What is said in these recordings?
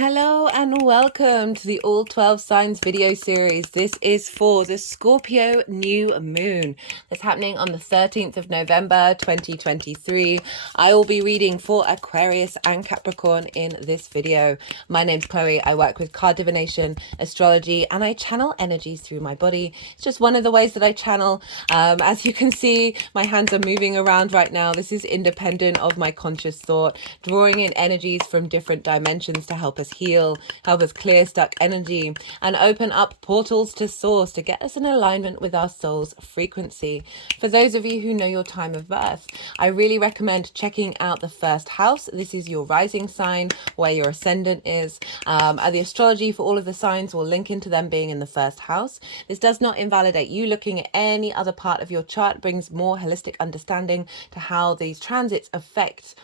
Hello and welcome to the All 12 Signs video series. This is for the Scorpio New Moon. That's happening on the 13th of November 2023. I will be reading for Aquarius and Capricorn in this video. My name's Chloe. I work with card divination, astrology, and I channel energies through my body. It's just one of the ways that I channel. As you can see, my hands are moving around right now. This is independent of my conscious thought, drawing in energies from different dimensions to help us heal, help us clear stuck energy, and open up portals to source to get us in alignment with our soul's frequency. For those of you who know your time of birth, I really recommend checking out the first house. This is your rising sign, where your ascendant is. The astrology for all of the signs will link into them being in the first house. This does not invalidate you. Looking at any other part of your chart brings more holistic understanding to how these transits affect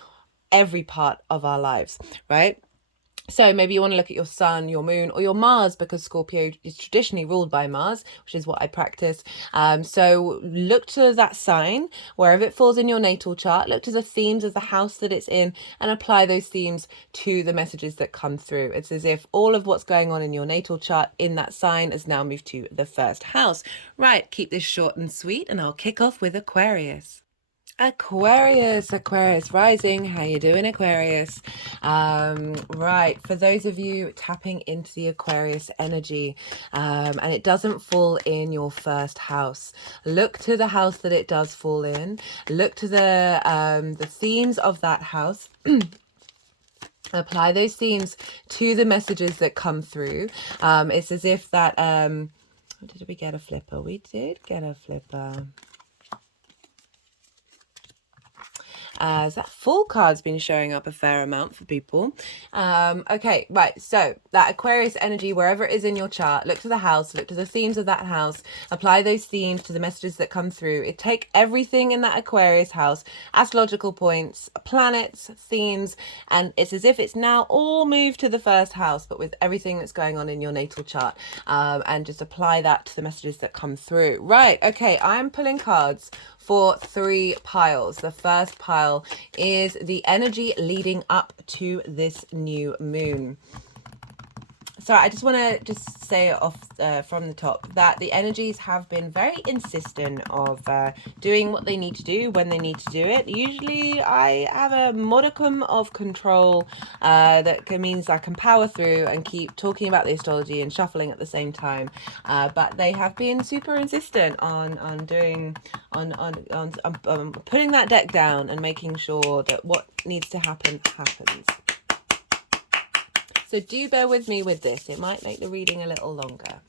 every part of our lives, right? So maybe you want to look at your sun, your moon, or your Mars, because Scorpio is traditionally ruled by Mars, which is what I practice. So look to that sign, wherever it falls in your natal chart, look to the themes of the house that it's in and apply those themes to the messages that come through. It's as if all of what's going on in your natal chart in that sign has now moved to the first house. Right, keep this short and sweet, and I'll kick off with Aquarius. Aquarius rising. How you doing, Aquarius? Right, for those of you tapping into the Aquarius energy, and it doesn't fall in your first house, look to the house that it does fall in. Look to the themes of that house. Apply those themes to the messages that come through. It's as if that did we get a flipper? We did get a flipper. As that full card's been showing up a fair amount for people. Okay, right, so that Aquarius energy, wherever it is in your chart, look to the house, look to the themes of that house, apply those themes to the messages that come through. Take everything in that Aquarius house, astrological points, planets, themes, and it's as if it's now all moved to the first house, but with everything that's going on in your natal chart, and just apply that to the messages that come through. Right, okay, I'm pulling cards for 3 piles. The first pile is the energy leading up to this new moon. So I just want to just say off from the top that the energies have been very insistent of doing what they need to do when they need to do it. Usually I have a modicum of control that means I can power through and keep talking about the astrology and shuffling at the same time. But they have been super insistent on putting that deck down and making sure that what needs to happen happens. So do bear with me with this. It might make the reading a little longer.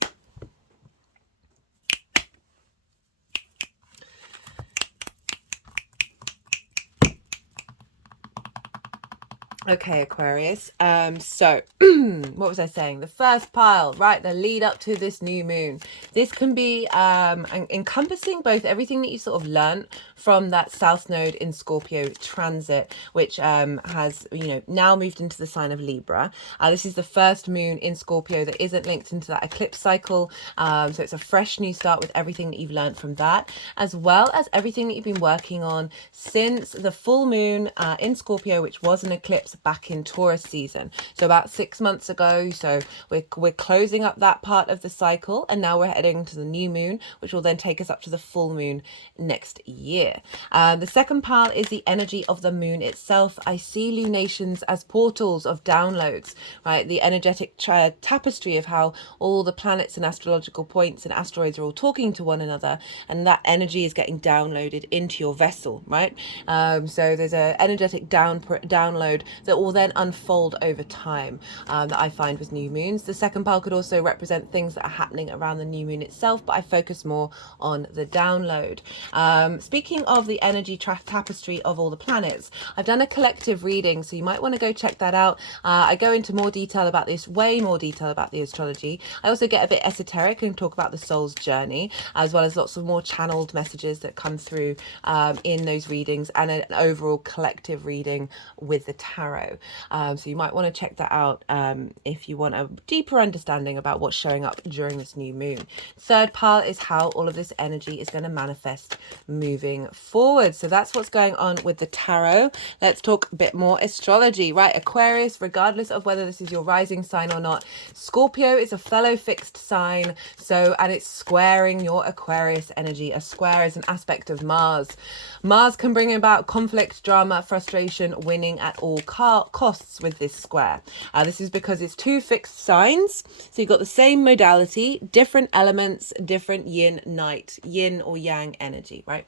Okay, Aquarius. So what was I saying? The first pile, right? The lead up to this new moon. This can be encompassing both everything that you sort of learned from that South Node in Scorpio transit, which has, now moved into the sign of Libra. This is the first moon in Scorpio that isn't linked into that eclipse cycle. So it's a fresh new start with everything that you've learned from that, as well as everything that you've been working on since the full moon in Scorpio, which was an eclipse back in Taurus season, so about 6 months ago. So we're closing up that part of the cycle, and now we're heading to the new moon, which will then take us up to the full moon next year. The second pile is the energy of the moon itself. I see lunations as portals of downloads, right? The energetic tapestry of how all the planets and astrological points and asteroids are all talking to one another, and that energy is getting downloaded into your vessel, right? So there's an energetic download that will then unfold over time, that I find with new moons. The second pile could also represent things that are happening around the new moon itself, but I focus more on the download. Speaking of the energy tapestry of all the planets, I've done a collective reading, so you might want to go check that out. I go into more detail about this, way more detail about the astrology. I also get a bit esoteric and talk about the soul's journey, as well as lots of more channeled messages that come through in those readings, and an overall collective reading with the tarot. Tarot. So you might want to check that out if you want a deeper understanding about what's showing up during this new moon. Third pile is how all of this energy is going to manifest moving forward. So that's what's going on with the tarot. Let's talk a bit more astrology, right? Aquarius, regardless of whether this is your rising sign or not, Scorpio is a fellow fixed sign. So, and it's squaring your Aquarius energy. A square is an aspect of Mars. Mars can bring about conflict, drama, frustration, winning at all costs with this square. This is because it's two fixed signs. So you've got the same modality, different elements, different yin or yang energy, right?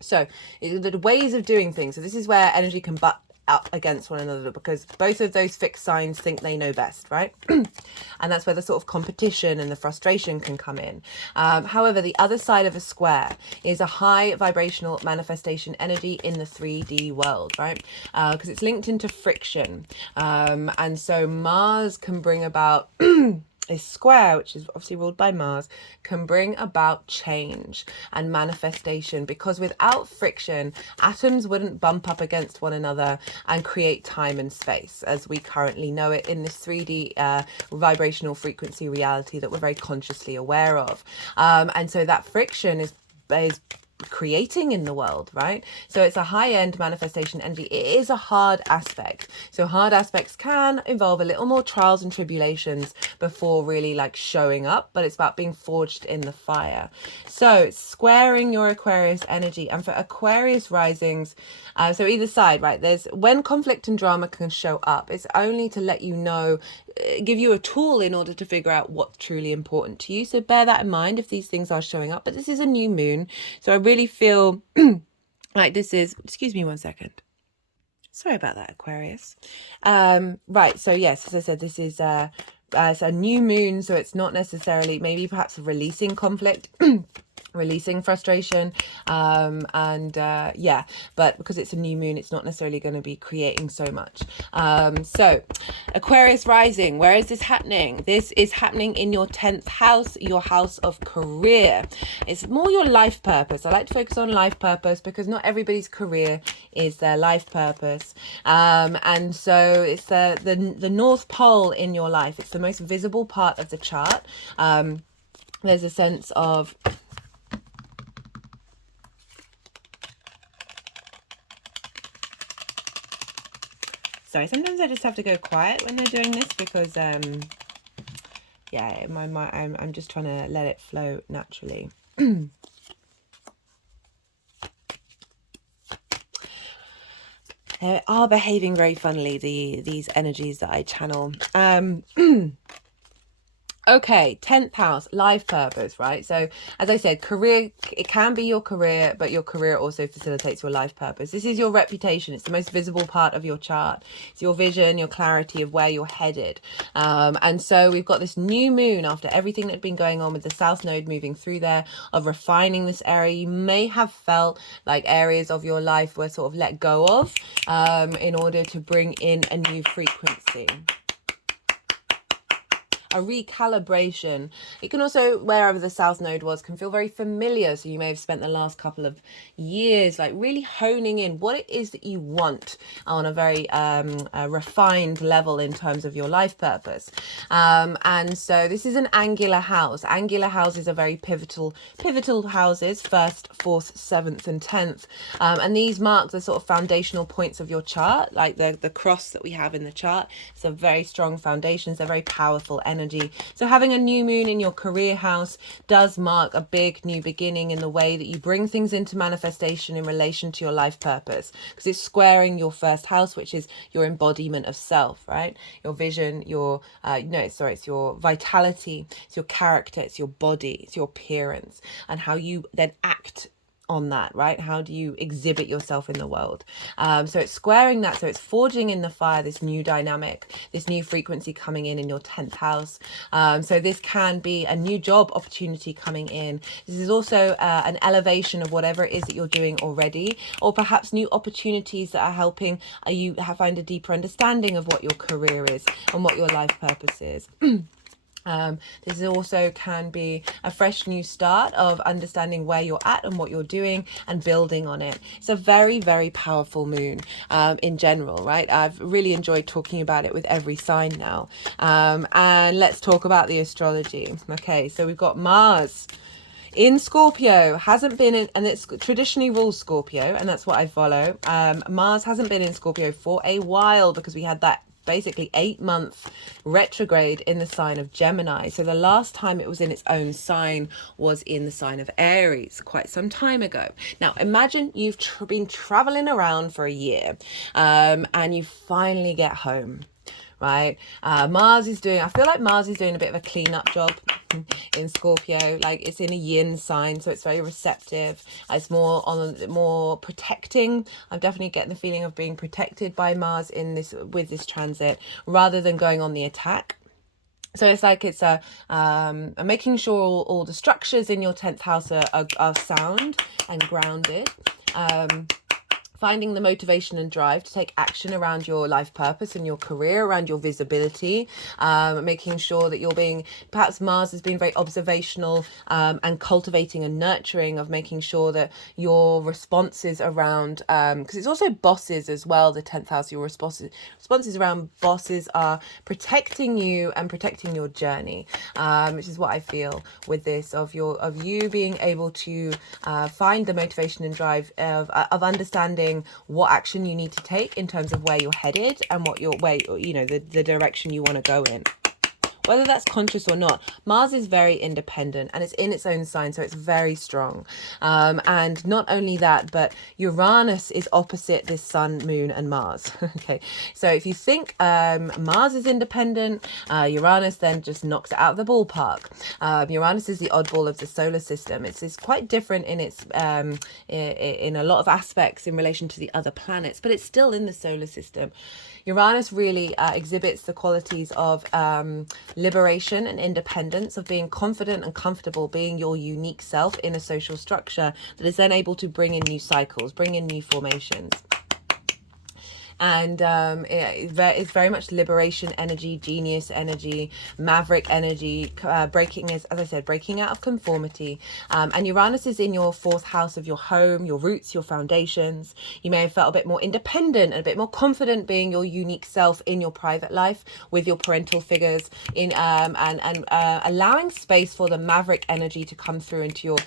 So the ways of doing things. So this is where energy can butt up against one another, because both of those fixed signs think they know best, right? And that's where the sort of competition and the frustration can come in. However, the other side of a square is a high vibrational manifestation energy in the 3D world, right? Because it's linked into friction. And so Mars can bring about a square, which is obviously ruled by Mars, can bring about change and manifestation, because without friction, atoms wouldn't bump up against one another and create time and space as we currently know it in this 3D vibrational frequency reality that we're very consciously aware of. And so that friction is creating in the world, right? So it's a high-end manifestation energy. It is a hard aspect. So hard aspects can involve a little more trials and tribulations before really like showing up, but it's about being forged in the fire. So squaring your Aquarius energy. And for Aquarius risings, so either side, right, there's when conflict and drama can show up, it's only to let you know, give you a tool in order to figure out what's truly important to you. So bear that in mind if these things are showing up. But this is a new moon, so I really feel like this is, excuse me one second, sorry about that, Aquarius. Right, so yes, as I said, this is it's a new moon, so it's not necessarily, maybe perhaps releasing conflict releasing frustration, yeah, but because it's a new moon, it's not necessarily going to be creating so much. So Aquarius rising, where is this happening? This is happening in your 10th house, your house of career. It's more your life purpose. I like to focus on life purpose because not everybody's career is their life purpose. And so it's the North Pole in your life. It's the most visible part of the chart. There's a sense of sorry, sometimes I just have to go quiet when they're doing this because yeah, I'm just trying to let it flow naturally. They are behaving very funnily, these energies that I channel. Okay, 10th house, life purpose, right? So as I said, career, it can be your career, but your career also facilitates your life purpose. This is your reputation. It's the most visible part of your chart. It's your vision, your clarity of where you're headed. And so we've got this new moon after everything that had been going on with the South Node moving through there, of refining this area. You may have felt like areas of your life were sort of let go of in order to bring in a new frequency. A recalibration. It can also, wherever the South Node was, can feel very familiar. So you may have spent the last couple of years like really honing in what it is that you want on a very refined level in terms of your life purpose. And so this is an angular house. Angular houses are very pivotal houses, 1st, 4th, 7th and 10th. And these mark the sort of foundational points of your chart, like the cross that we have in the chart. So very strong foundations. They're very powerful energy. So having a new moon in your career house does mark a big new beginning in the way that you bring things into manifestation in relation to your life purpose, because it's squaring your 1st house, which is your embodiment of self, right? Your vision, your it's your vitality, it's your character, it's your body, it's your appearance, and how you then act on that, right? How do you exhibit yourself in the world? So it's squaring that, so it's forging in the fire this new dynamic, this new frequency coming in your 10th house. So this can be a new job opportunity coming in. This is also an elevation of whatever it is that you're doing already, or perhaps new opportunities that are helping you find a deeper understanding of what your career is and what your life purpose is. This also can be a fresh new start of understanding where you're at and what you're doing and building on it. It's a very, very powerful moon in general, right? I've really enjoyed talking about it with every sign now. And let's talk about the astrology. Okay, so we've got Mars in Scorpio, hasn't been in, and it's traditionally rules Scorpio, and that's what I follow. Mars hasn't been in Scorpio for a while because we had that basically 8-month retrograde in the sign of Gemini. So the last time it was in its own sign was in the sign of Aries, quite some time ago. Now imagine you've been traveling around for a year, and you finally get home, right? Mars is doing, I feel like Mars is doing a bit of a cleanup job in Scorpio. Like, it's in a yin sign, so it's very receptive. It's more protecting. I'm definitely getting the feeling of being protected by Mars in this, with this transit, rather than going on the attack. So it's like it's making sure all the structures in your 10th house are sound and grounded. Finding the motivation and drive to take action around your life purpose and your career, around your visibility, making sure that you're being, perhaps Mars has been very observational, and cultivating and nurturing, of making sure that your responses around, because it's also bosses as well, the 10th house, your responses around bosses are protecting you and protecting your journey, which is what I feel with this, of you being able to find the motivation and drive of understanding what action you need to take in terms of where you're headed and what the direction you want to go in. Whether that's conscious or not, Mars is very independent and it's in its own sign, so it's very strong. And not only that, but Uranus is opposite this Sun, Moon, and Mars. Okay, so if you think Mars is independent, Uranus then just knocks it out of the ballpark. Uranus is the oddball of the solar system. It's quite different in its in a lot of aspects in relation to the other planets, but it's still in the solar system. Uranus really exhibits the qualities of liberation and independence, of being confident and comfortable being your unique self in a social structure that is then able to bring in new cycles, bring in new formations. And it's very much liberation energy, genius energy, maverick energy, breaking, as I said, breaking out of conformity. And Uranus is in your 4th house of your home, your roots, your foundations. You may have felt a bit more independent and a bit more confident being your unique self in your private life with your parental figures, in and allowing space for the maverick energy to come through into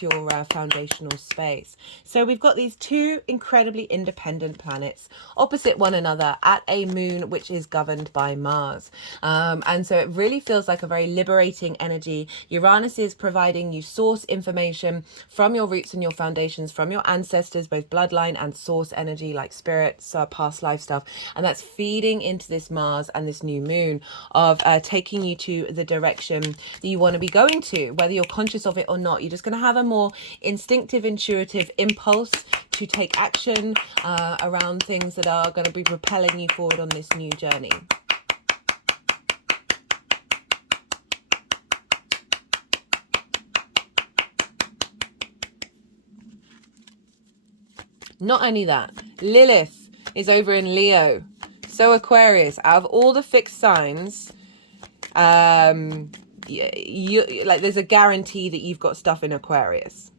your foundational space. So we've got these two incredibly independent planets opposite one another at a moon which is governed by Mars, and so it really feels like a very liberating energy. Uranus is providing you source information from your roots and your foundations, from your ancestors, both bloodline and source energy like spirits, past life stuff, and that's feeding into this Mars and this new moon of taking you to the direction that you want to be going to, whether you're conscious of it or not. You're just going to have a more instinctive, intuitive impulse to take action around things that are going to be propelling you forward on this new journey. Not only that, Lilith is over in Leo. So Aquarius, out of all the fixed signs, you like, there's a guarantee that you've got stuff in Aquarius,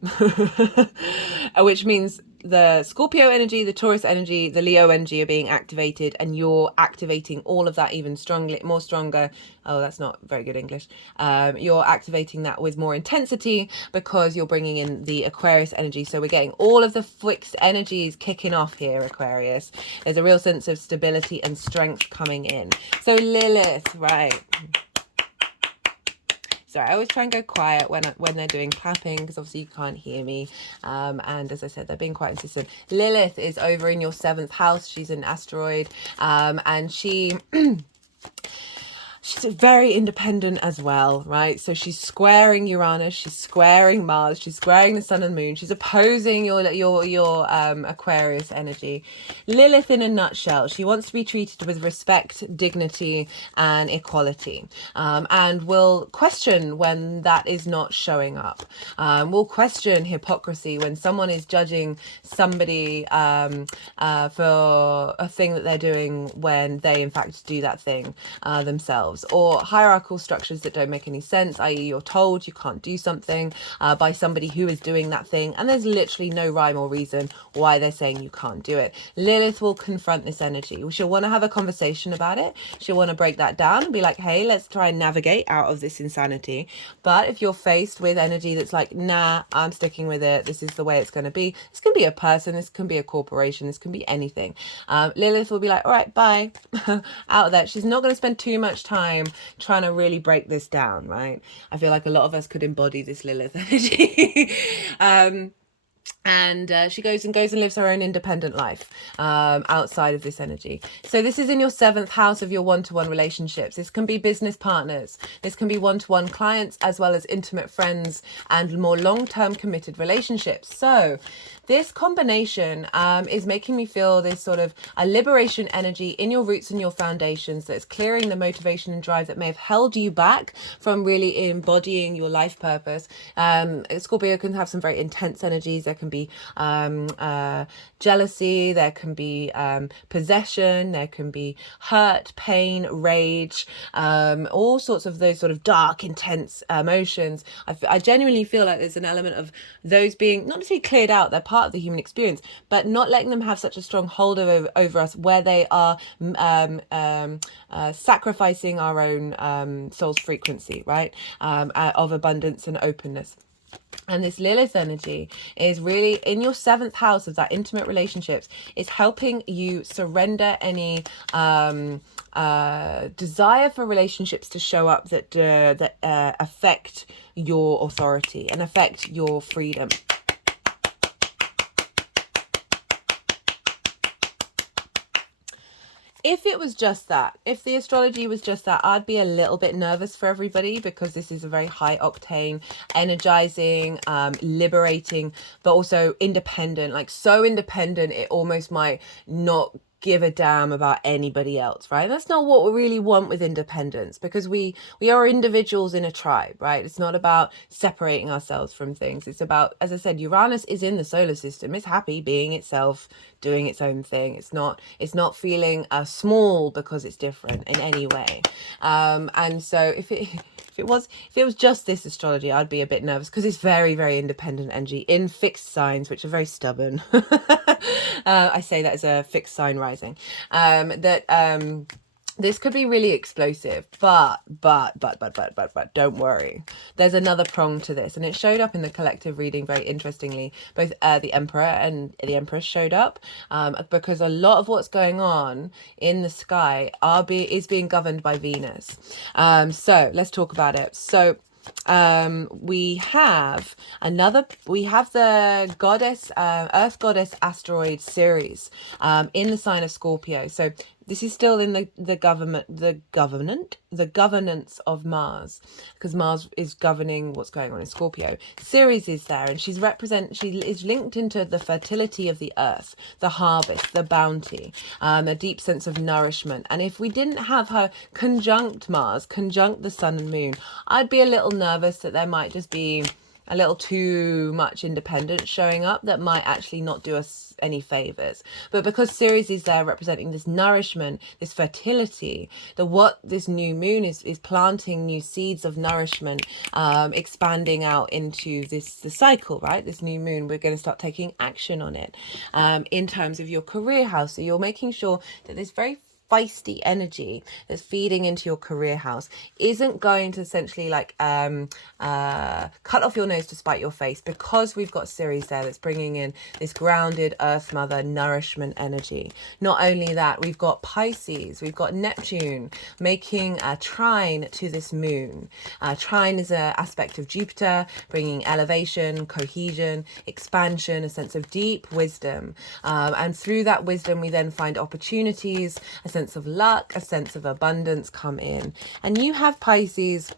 which means the Scorpio energy, the Taurus energy, the Leo energy are being activated, and you're activating all of that even stronger. Oh, that's not very good English. You're activating that with more intensity because you're bringing in the Aquarius energy. So we're getting all of the fixed energies kicking off here, Aquarius. There's a real sense of stability and strength coming in. So Lilith, right? Sorry, I always try and go quiet when they're doing clapping, because obviously you can't hear me. And as I said, they're being quite insistent. Lilith is over in your 7th house. She's an asteroid, and she's very independent as well, right? So she's squaring Uranus, she's squaring Mars, she's squaring the Sun and Moon, she's opposing your Aquarius energy. Lilith, in a nutshell, she wants to be treated with respect, dignity, and equality, and will question when that is not showing up. Will question hypocrisy when someone is judging somebody for a thing that they're doing when they in fact do that thing themselves. or hierarchical structures that don't make any sense, i.e. you're told you can't do something by somebody who is doing that thing, and there's literally no rhyme or reason why they're saying you can't do it. Lilith will confront this energy. She'll want to have a conversation about it. She'll want to break that down and be like, hey, let's try and navigate out of this insanity. But if you're faced with energy that's like, nah, I'm sticking with it, this is the way it's going to be. This can be a person, this can be a corporation, this can be anything. Lilith will be like, all right, bye, out of that. She's not going to spend too much time trying to really break this down, right? I feel like a lot of us could embody this Lilith energy. And she goes and lives her own independent life outside of this energy. So this is in your 7th house of your one-to-one relationships. This can be business partners. This can be one-to-one clients, as well as intimate friends and more long-term committed relationships. So this combination is making me feel this sort of a liberation energy in your roots and your foundations that's clearing the motivation and drive that may have held you back from really embodying your life purpose. Scorpio can have some very intense energies. There can be jealousy, there can be possession, there can be hurt, pain, rage, all sorts of those sort of dark, intense emotions. I genuinely feel like there's an element of those being not necessarily cleared out, they're part of the human experience, but not letting them have such a strong hold over us, where they are sacrificing our own soul's frequency, right, of abundance and openness. And this Lilith energy is really in your 7th house of that intimate relationships. It's helping you surrender any desire for relationships to show up that affect your authority and affect your freedom. If it was just that, if the astrology was just that, I'd be a little bit nervous for everybody, because this is a very high octane, energizing, liberating, but also independent, like so independent, it almost might not give a damn about anybody else, right? That's not what we really want with independence, because we are individuals in a tribe, right? It's not about separating ourselves from things. It's about, as I said, Uranus is in the solar system. It's happy being itself, doing its own thing. It's not feeling small because it's different in any way. And so if it was just this astrology, I'd be a bit nervous, because it's very, very independent energy in fixed signs, which are very stubborn. I say that as a fixed sign rising. This could be really explosive, but don't worry. There's another prong to this, and it showed up in the collective reading very interestingly. Both the Emperor and the Empress showed up, because a lot of what's going on in the sky is being governed by Venus. So let's talk about it. So we have the goddess, Earth goddess asteroid Ceres, in the sign of Scorpio. So this is still in the governance of Mars, because Mars is governing what's going on in Scorpio. Ceres is there, and she is linked into the fertility of the earth, the harvest, the bounty, a deep sense of nourishment. And if we didn't have her conjunct Mars, conjunct the sun and moon, I'd be a little nervous that there might just be a little too much independence showing up that might actually not do us any favors. But because Ceres is there representing this nourishment, this fertility, what this new moon is planting new seeds of nourishment, expanding out into the cycle, right? This new moon, we're going to start taking action on it in terms of your career house. So you're making sure that this very feisty energy that's feeding into your career house isn't going to essentially like cut off your nose to spite your face, because we've got Ceres there that's bringing in this grounded Earth Mother nourishment energy. Not only that, we've got Pisces, we've got Neptune making a trine to this moon. Trine is an aspect of Jupiter, bringing elevation, cohesion, expansion, a sense of deep wisdom, and through that wisdom we then find opportunities, a sense of luck, a sense of abundance come in. And you have Pisces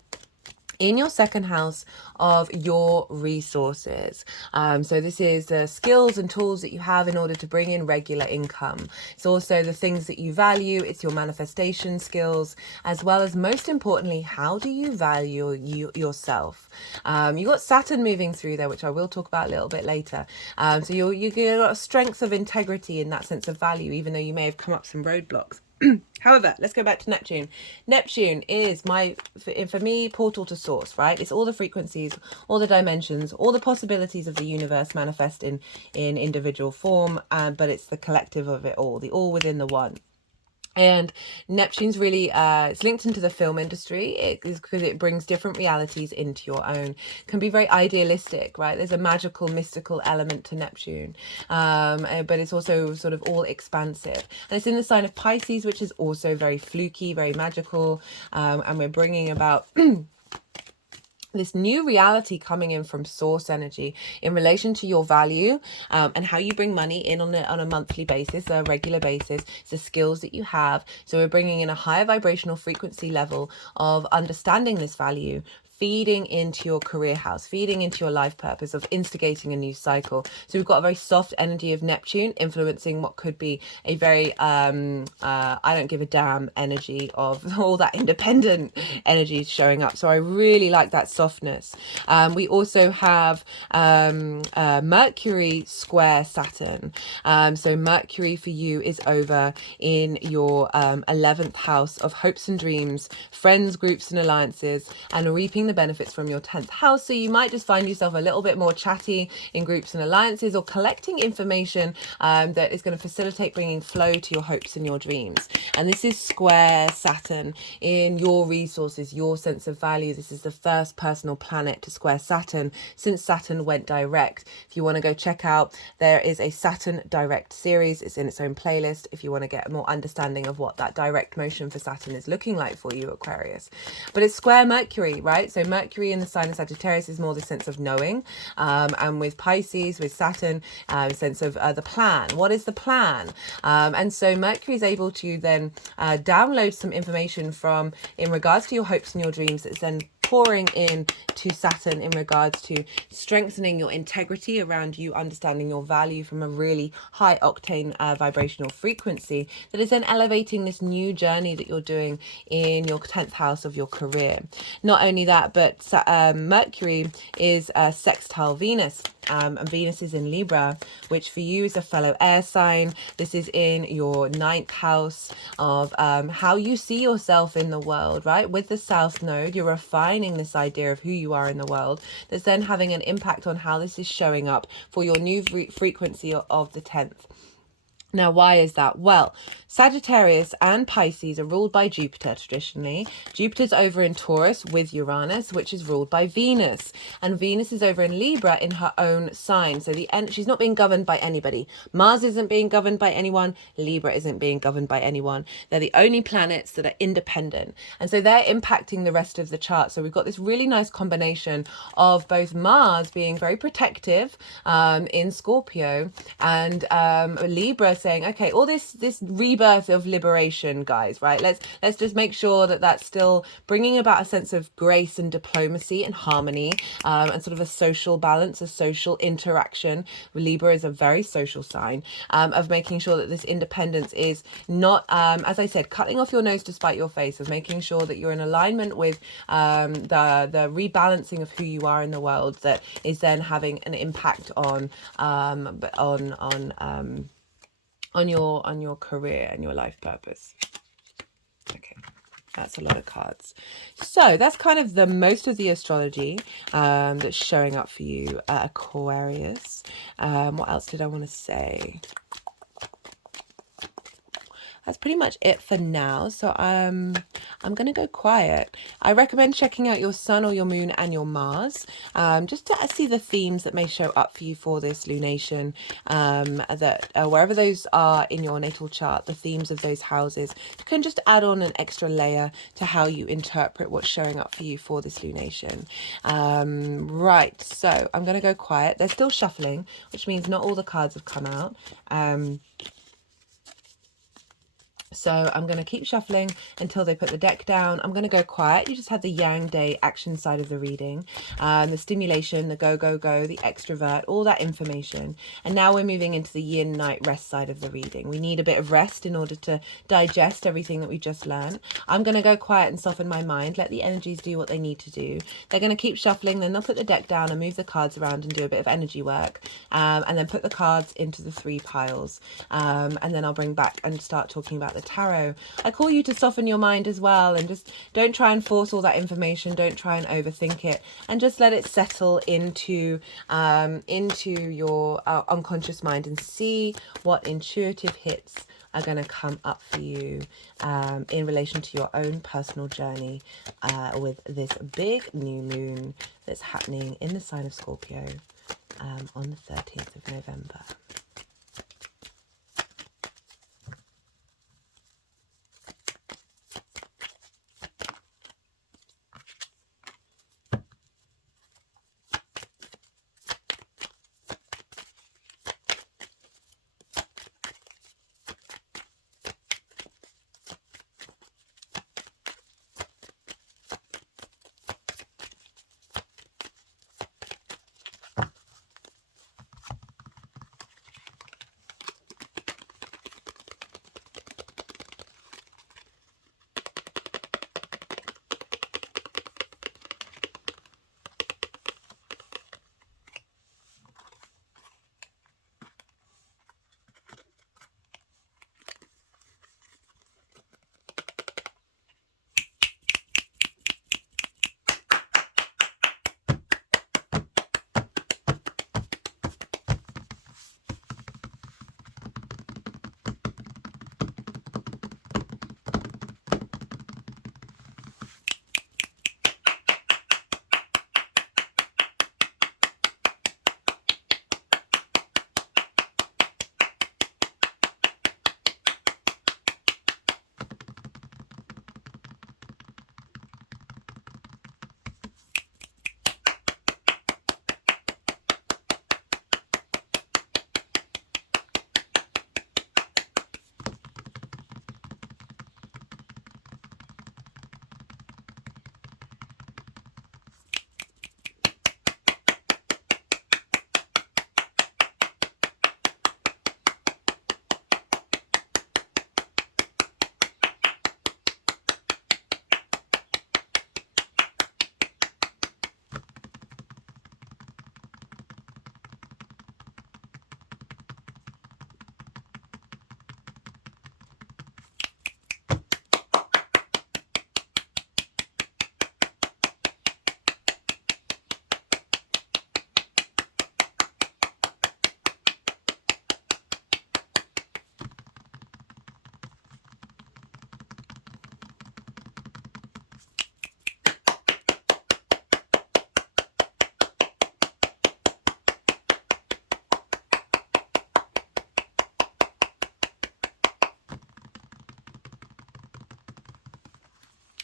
in your 2nd house of your resources. So this is the skills and tools that you have in order to bring in regular income. It's also the things that you value. It's your manifestation skills, as well as, most importantly, how do you value yourself? You've got Saturn moving through there, which I will talk about a little bit later. So you get a lot of strength of integrity in that sense of value, even though you may have come up some roadblocks. However, let's go back to Neptune. Neptune is for me, portal to source, right? It's all the frequencies, all the dimensions, all the possibilities of the universe manifest in individual form, but it's the collective of it all, the all within the one. And Neptune's really it's linked into the film industry. It is because it brings different realities into your own. Can be very idealistic, right? There's a magical, mystical element to Neptune, but it's also sort of all expansive. And it's in the sign of Pisces, which is also very fluky, very magical, and we're bringing about this new reality coming in from source energy in relation to your value, and how you bring money in on a monthly basis, a regular basis. It's the skills that you have. So we're bringing in a higher vibrational frequency level of understanding this value, feeding into your career house, feeding into your life purpose, of instigating a new cycle. So we've got a very soft energy of Neptune influencing what could be a very I don't give a damn energy of all that independent energy showing up. So I really like that softness. We also have Mercury square Saturn. So Mercury for you is over in your 11th house of hopes and dreams, friends, groups and alliances, and reaping the benefits from your 10th house. So you might just find yourself a little bit more chatty in groups and alliances, or collecting information that is going to facilitate bringing flow to your hopes and your dreams. And this is square Saturn in your resources, your sense of value. This is the first personal planet to square Saturn since Saturn went direct. If you want to go check out, there is a Saturn direct series. It's in its own playlist if you want to get a more understanding of what that direct motion for Saturn is looking like for you, Aquarius. But it's square Mercury, right? So Mercury in the sign of Sagittarius is more the sense of knowing, and with Pisces, with Saturn, sense of the plan. What is the plan? And so Mercury is able to then download some information from, in regards to your hopes and your dreams, that's then pouring in to Saturn in regards to strengthening your integrity around you understanding your value from a really high octane vibrational frequency, that is then elevating this new journey that you're doing in your 10th house of your career. Not only that, but Mercury is sextile Venus, and Venus is in Libra, which for you is a fellow air sign. This is in your 9th house of how you see yourself in the world, right? With the South Node, you're refining this idea of who you are in the world. That's then having an impact on how this is showing up for your new frequency of the 10th. Now, why is that? Well, Sagittarius and Pisces are ruled by Jupiter traditionally. Jupiter's over in Taurus with Uranus, which is ruled by Venus. And Venus is over in Libra in her own sign. So she's not being governed by anybody. Mars isn't being governed by anyone. Libra isn't being governed by anyone. They're the only planets that are independent. And so they're impacting the rest of the chart. So we've got this really nice combination of both Mars being very protective in Scorpio, and Libra saying, okay, all this rebirth of liberation, guys, right? Let's just make sure that that's still bringing about a sense of grace and diplomacy and harmony, and sort of a social balance, a social interaction. Libra is a very social sign, of making sure that this independence is not, as I said, cutting off your nose to spite your face, of making sure that you're in alignment with the rebalancing of who you are in the world, that is then having an impact on your career and your life purpose. Okay, that's a lot of cards. So that's kind of the most of the astrology that's showing up for you, Aquarius. What else did I want to say? That's pretty much it for now. So I'm going to go quiet. I recommend checking out your sun or your moon and your Mars, just to see the themes that may show up for you for this lunation, that wherever those are in your natal chart, the themes of those houses can just add on an extra layer to how you interpret what's showing up for you for this lunation. Right, so I'm going to go quiet. They're still shuffling, which means not all the cards have come out. So I'm going to keep shuffling until they put the deck down. I'm going to go quiet. You just had the Yang Day action side of the reading, the stimulation, the go, go, go, the extrovert, all that information. And now we're moving into the yin night rest side of the reading. We need a bit of rest in order to digest everything that we just learned. I'm going to go quiet and soften my mind. Let the energies do what they need to do. They're going to keep shuffling. Then they'll put the deck down and move the cards around and do a bit of energy work. And then put the cards into the 3 piles. And then I'll bring back and start talking about the tarot. I call you to soften your mind as well, and just don't try and force all that information. Don't try and overthink it, and just let it settle into your unconscious mind, and see what intuitive hits are going to come up for you in relation to your own personal journey with this big new moon that's happening in the sign of Scorpio on the 13th of November.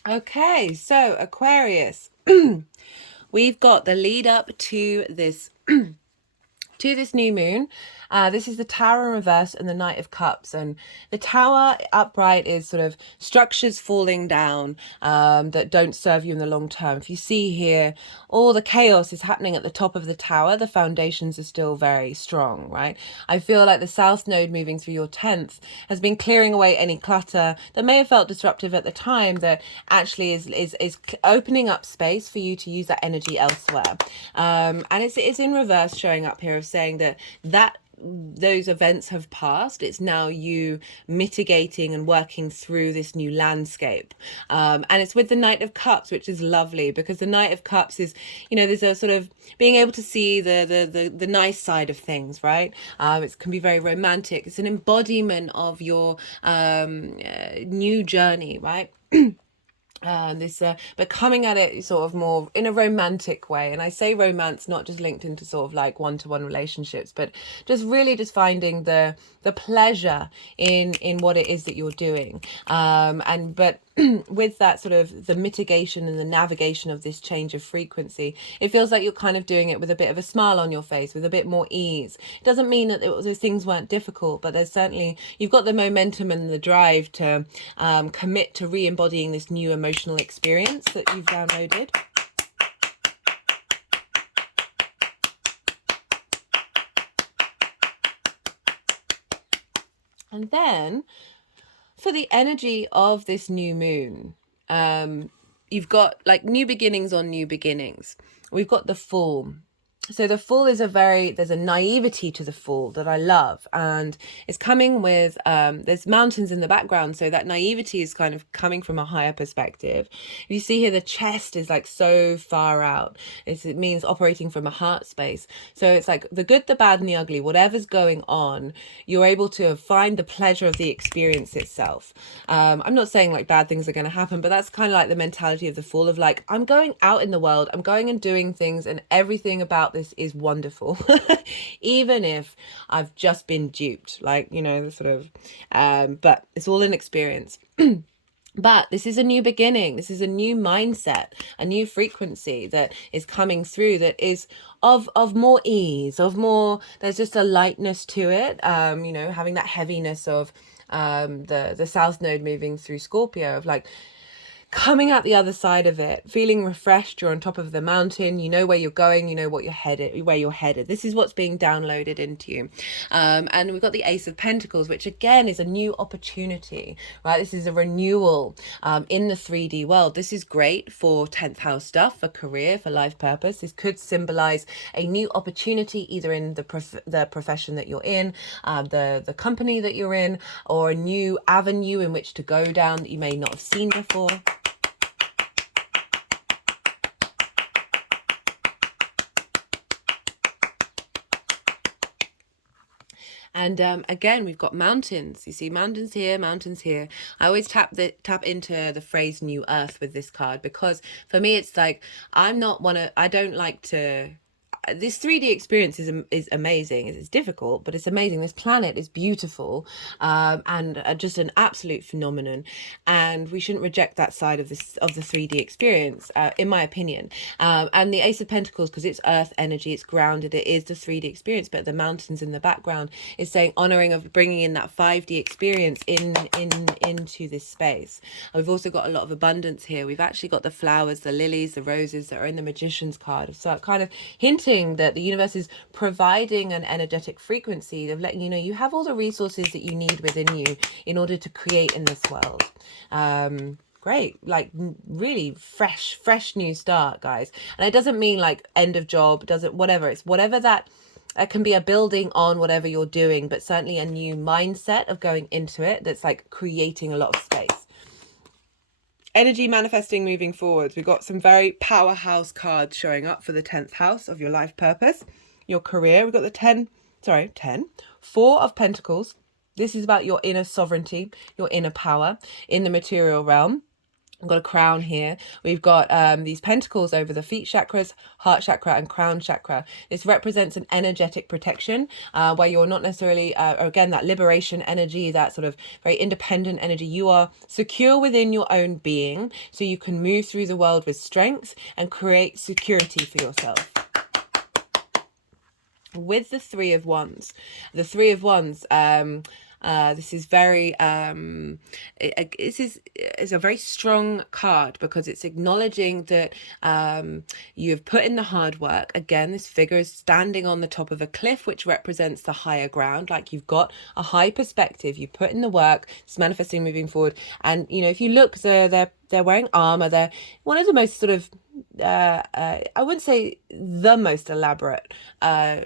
Okay, so Aquarius, we've got the lead up to this new moon. This is the Tower in reverse and the Knight of Cups, and the Tower upright is sort of structures falling down that don't serve you in the long term. If you see here, all the chaos is happening at the top of the tower. The foundations are still very strong, right? I feel like the South Node moving through your 10th has been clearing away any clutter that may have felt disruptive at the time, that actually is opening up space for you to use that energy elsewhere. And it's in reverse, showing up here, of saying that those events have passed. It's now you mitigating and working through this new landscape. And it's with the Knight of Cups, which is lovely, because the Knight of Cups is, there's a sort of being able to see the nice side of things, right? It can be very romantic. It's an embodiment of your new journey, right? But coming at it sort of more in a romantic way. And I say romance not just linked into sort of like one-to-one relationships, but just really just finding the pleasure in what it is that you're doing. But with that sort of the mitigation and the navigation of this change of frequency, it feels like you're kind of doing it with a bit of a smile on your face, with a bit more ease. It doesn't mean that those things weren't difficult, but there's certainly, you've got the momentum and the drive to commit to re-embodying this new emotional experience that you've downloaded. And then for the energy of this new moon, you've got like new beginnings on new beginnings. We've got the Fool. So the Fool is there's a naivety to the Fool that I love, and it's coming with, there's mountains in the background, so that naivety is kind of coming from a higher perspective. If you see here, the chest is like so far out. It means operating from a heart space. So it's like the good, the bad, and the ugly, whatever's going on, you're able to find the pleasure of the experience itself. I'm not saying like bad things are going to happen, but that's kind of like the mentality of the Fool, of like, I'm going out in the world, I'm going and doing things, and everything about this is wonderful. Even if I've just been duped, like, you know, the sort of, but it's all an experience. But this is a new beginning. This is a new mindset, a new frequency that is coming through, that is of more ease, of more, there's just a lightness to it. You know, having that heaviness of the South Node moving through Scorpio, of like, coming out the other side of it, feeling refreshed. You're on top of the mountain, you know where you're going, you know what you're headed, where you're headed. This is what's being downloaded into you. And we've got the Ace of Pentacles, which again is a new opportunity, right? This is a renewal in the 3D world. This is great for 10th house stuff, for career, for life purpose. This could symbolize a new opportunity, either in the profession that you're in, the company that you're in, or a new avenue in which to go down that you may not have seen before. And again, we've got mountains. You see mountains here, mountains here. I always tap into the phrase New Earth with this card, because for me, it's like, I don't like to, this 3D experience is amazing. It's difficult, but it's amazing. This planet is beautiful, and just an absolute phenomenon. And we shouldn't reject that side of the 3D experience, in my opinion. And the Ace of Pentacles, because it's Earth energy, it's grounded. It is the 3D experience, but the mountains in the background is saying honoring of bringing in that 5D experience into this space. We've also got a lot of abundance here. We've actually got the flowers, the lilies, the roses that are in the Magician's card. So kind of hinting that the universe is providing an energetic frequency of letting you know you have all the resources that you need within you in order to create in this world. Great, like really fresh new start, guys. And it doesn't mean like end of job, doesn't, whatever. It's whatever that can be a building on whatever you're doing, but certainly a new mindset of going into it that's like creating a lot of space. Energy manifesting moving forwards. We've got some very powerhouse cards showing up for the 10th house of your life purpose, your career. We've got the 4 of Pentacles. This is about your inner sovereignty, your inner power in the material realm. We've got a crown here. We've got these pentacles over the feet chakras, heart chakra, and crown chakra. This represents an energetic protection, where you're not necessarily, again, that liberation energy, that sort of very independent energy. You are secure within your own being, so you can move through the world with strength and create security for yourself. With the 3 of Wands, this is very it's a very strong card, because it's acknowledging that you have put in the hard work. Again, this figure is standing on the top of a cliff, which represents the higher ground. Like, you've got a high perspective, you put in the work, it's manifesting moving forward. And you know, if you look, they're wearing armor. They're one of the most sort of I wouldn't say the most elaborate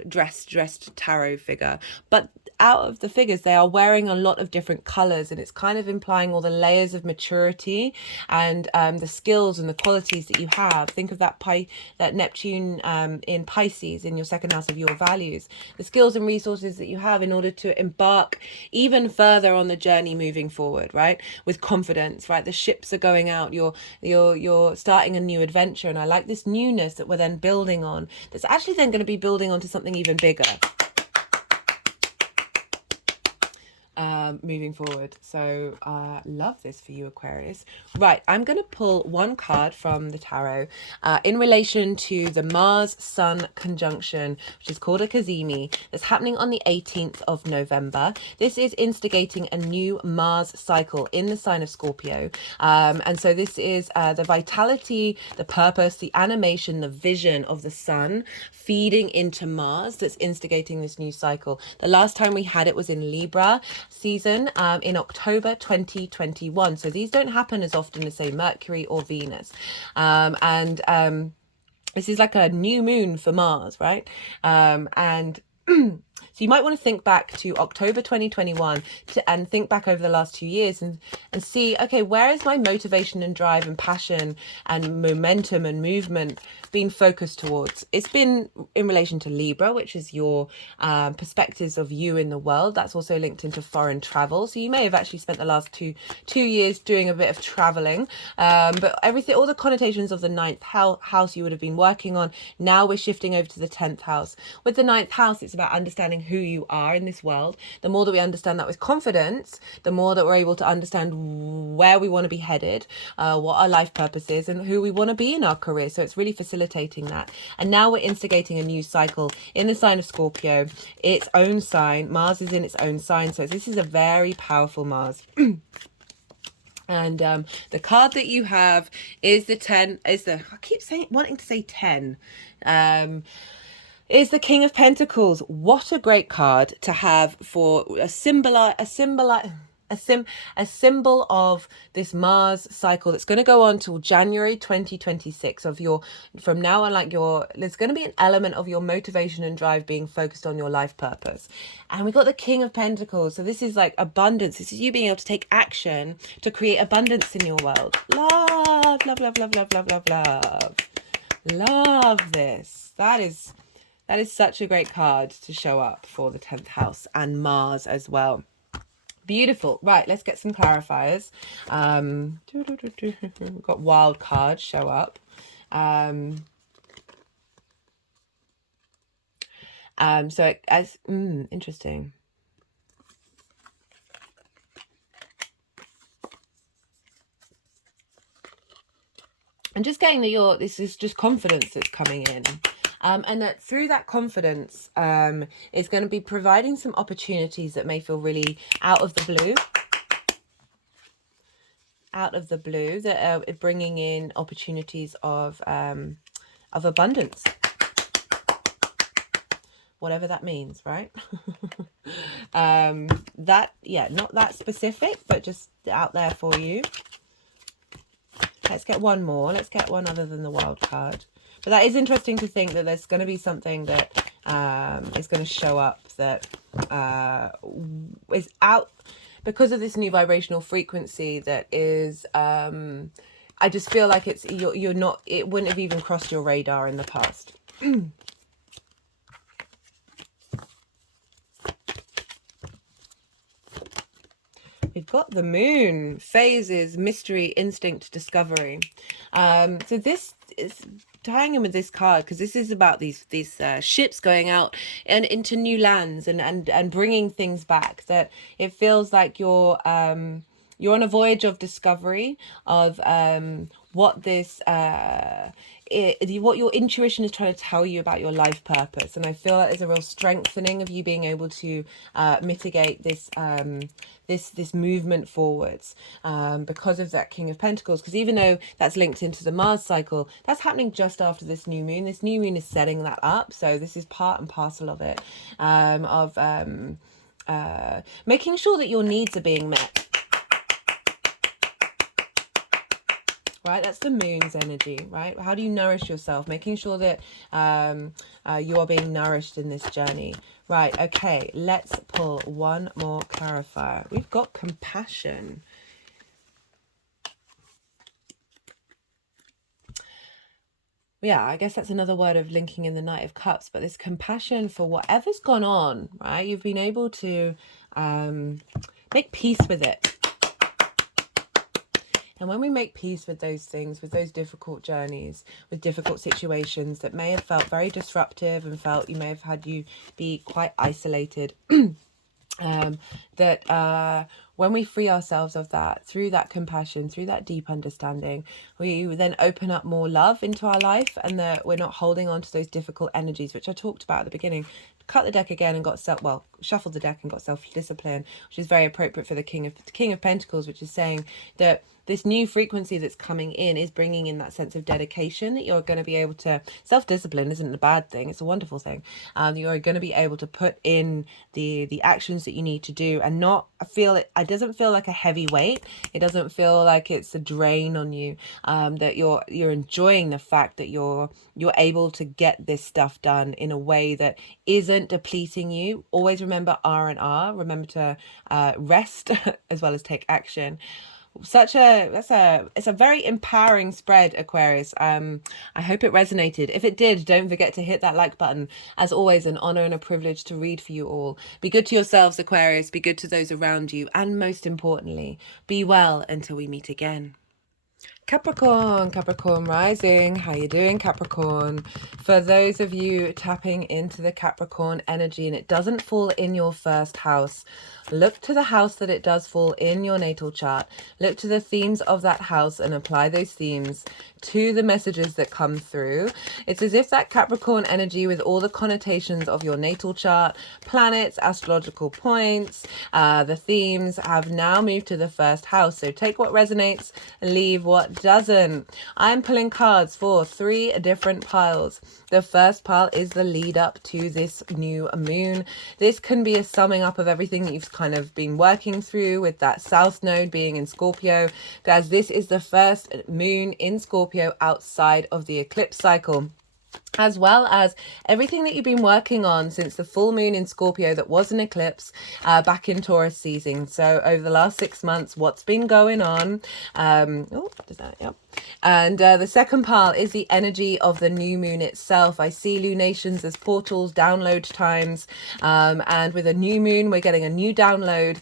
dressed tarot figure, but out of the figures, they are wearing a lot of different colors, and it's kind of implying all the layers of maturity and the skills and the qualities that you have. Think of that Neptune in Pisces, in your 2nd house of your values, the skills and resources that you have in order to embark even further on the journey moving forward, right? With confidence, right? The ships are going out. You're starting a new adventure, and I like this newness that we're then building on. That's actually then going to be building onto something even bigger. Moving forward. So love this for you, Aquarius. Right, I'm going to pull one card from the tarot in relation to the Mars Sun conjunction, which is called a Cazimi, that's happening on the 18th of November. This is instigating a new Mars cycle in the sign of Scorpio, and so this is the vitality, the purpose, the animation, the vision of the sun feeding into Mars that's instigating this new cycle. The last time we had it was in Libra season in October 2021. So these don't happen as often as, say, Mercury or Venus. This is like a new moon for Mars, right? And so you might want to think back to October 2021 and think back over the last 2 years and see, okay, where is my motivation and drive and passion and momentum and movement being focused towards? It's been in relation to Libra, which is your perspectives of you in the world. That's also linked into foreign travel. So you may have actually spent the last two years doing a bit of traveling, but everything, all the connotations of the ninth house you would have been working on. Now we're shifting over to the 10th house. With the ninth house, it's about understanding who you are in this world. The more that we understand that with confidence, the more that we're able to understand where we want to be headed, what our life purpose is, and who we want to be in our career. So it's really facilitating that. And now we're instigating a new cycle in the sign of Scorpio, its own sign. Mars is in its own sign. So this is a very powerful Mars. And the card that you have is the 10, I keep wanting to say 10. Is the King of Pentacles. What a great card to have for a symbol of this Mars cycle that's going to go on till January 2026 of from now on, there's going to be an element of your motivation and drive being focused on your life purpose. And we got the King of Pentacles. So this is like abundance. This is you being able to take action to create abundance in your world. Love, love, love, love, love, love, love, love. Love this. That is such a great card to show up for the 10th house and Mars as well. Beautiful. Right, let's get some clarifiers. We've got wild cards show up. Interesting. I'm just getting that this is just confidence that's coming in. And that through that confidence is going to be providing some opportunities that may feel really out of the blue, that are bringing in opportunities of abundance, whatever that means, right? Not that specific, but just out there for you. Let's get one more. Let's get one other than the wild card. But that is interesting to think that there's going to be something that is going to show up that is out because of this new vibrational frequency that is, I just feel like you're not, it wouldn't have even crossed your radar in the past. We've got the moon, phases, mystery, instinct, discovery. So this is tying in with this card because this is about these ships going out and into new lands and bringing things back. That it feels like you're on a voyage of discovery of what your intuition is trying to tell you about your life purpose. And I feel like there's a real strengthening of you being able to mitigate this this movement forwards because of that King of Pentacles. Because even though that's linked into the Mars cycle, that's happening just after this new moon. This new moon is setting that up. So this is part and parcel of it, making sure that your needs are being met. Right, that's the moon's energy, right? How do you nourish yourself? Making sure that you are being nourished in this journey. Right, okay, let's pull one more clarifier. We've got compassion. Yeah, I guess that's another word of linking in the Knight of Cups, but this compassion for whatever's gone on, right? You've been able to make peace with it. And when we make peace with those things, with those difficult journeys, with difficult situations that may have felt very disruptive and felt you may have had you be quite isolated, when we free ourselves of that, through that compassion, through that deep understanding, we then open up more love into our life, and that we're not holding on to those difficult energies, which I talked about at the beginning. Cut the deck again and got shuffled the deck and got self-discipline, which is very appropriate for the King of Pentacles, which is saying that this new frequency that's coming in is bringing in that sense of dedication that you're going to be able to, self-discipline isn't a bad thing, it's a wonderful thing. You're going to be able to put in the actions that you need to do and not feel it. It doesn't feel like a heavy weight. It doesn't feel like it's a drain on you. That you're enjoying the fact that you're able to get this stuff done in a way that isn't depleting you. Always remember R&R. Remember to rest as well as take action. It's a very empowering spread, Aquarius. I hope it resonated. If it did, don't forget to hit that like button. As always, an honor and a privilege to read for you all. Be good to yourselves, Aquarius. Be good to those around you, and most importantly, be well until we meet again. Capricorn rising. How you doing, Capricorn? For those of you tapping into the Capricorn energy and it doesn't fall in your first house, look to the house that it does fall in your natal chart. Look to the themes of that house and apply those themes to the messages that come through. It's as if that Capricorn energy, with all the connotations of your natal chart, planets, astrological points, the themes have now moved to the first house. So take what resonates and leave what doesn't. I'm pulling cards for 3 different piles. The first pile is the lead up to this new moon. This can be a summing up of everything that you've kind of been working through with that south node being in Scorpio, as this is the first moon in Scorpio outside of the eclipse cycle, as well as everything that you've been working on since the full moon in Scorpio that was an eclipse back in Taurus season. So over the last 6 months, what's been going on? And the second pile is the energy of the new moon itself. I see lunations as portals, download times, and with a new moon we're getting a new download.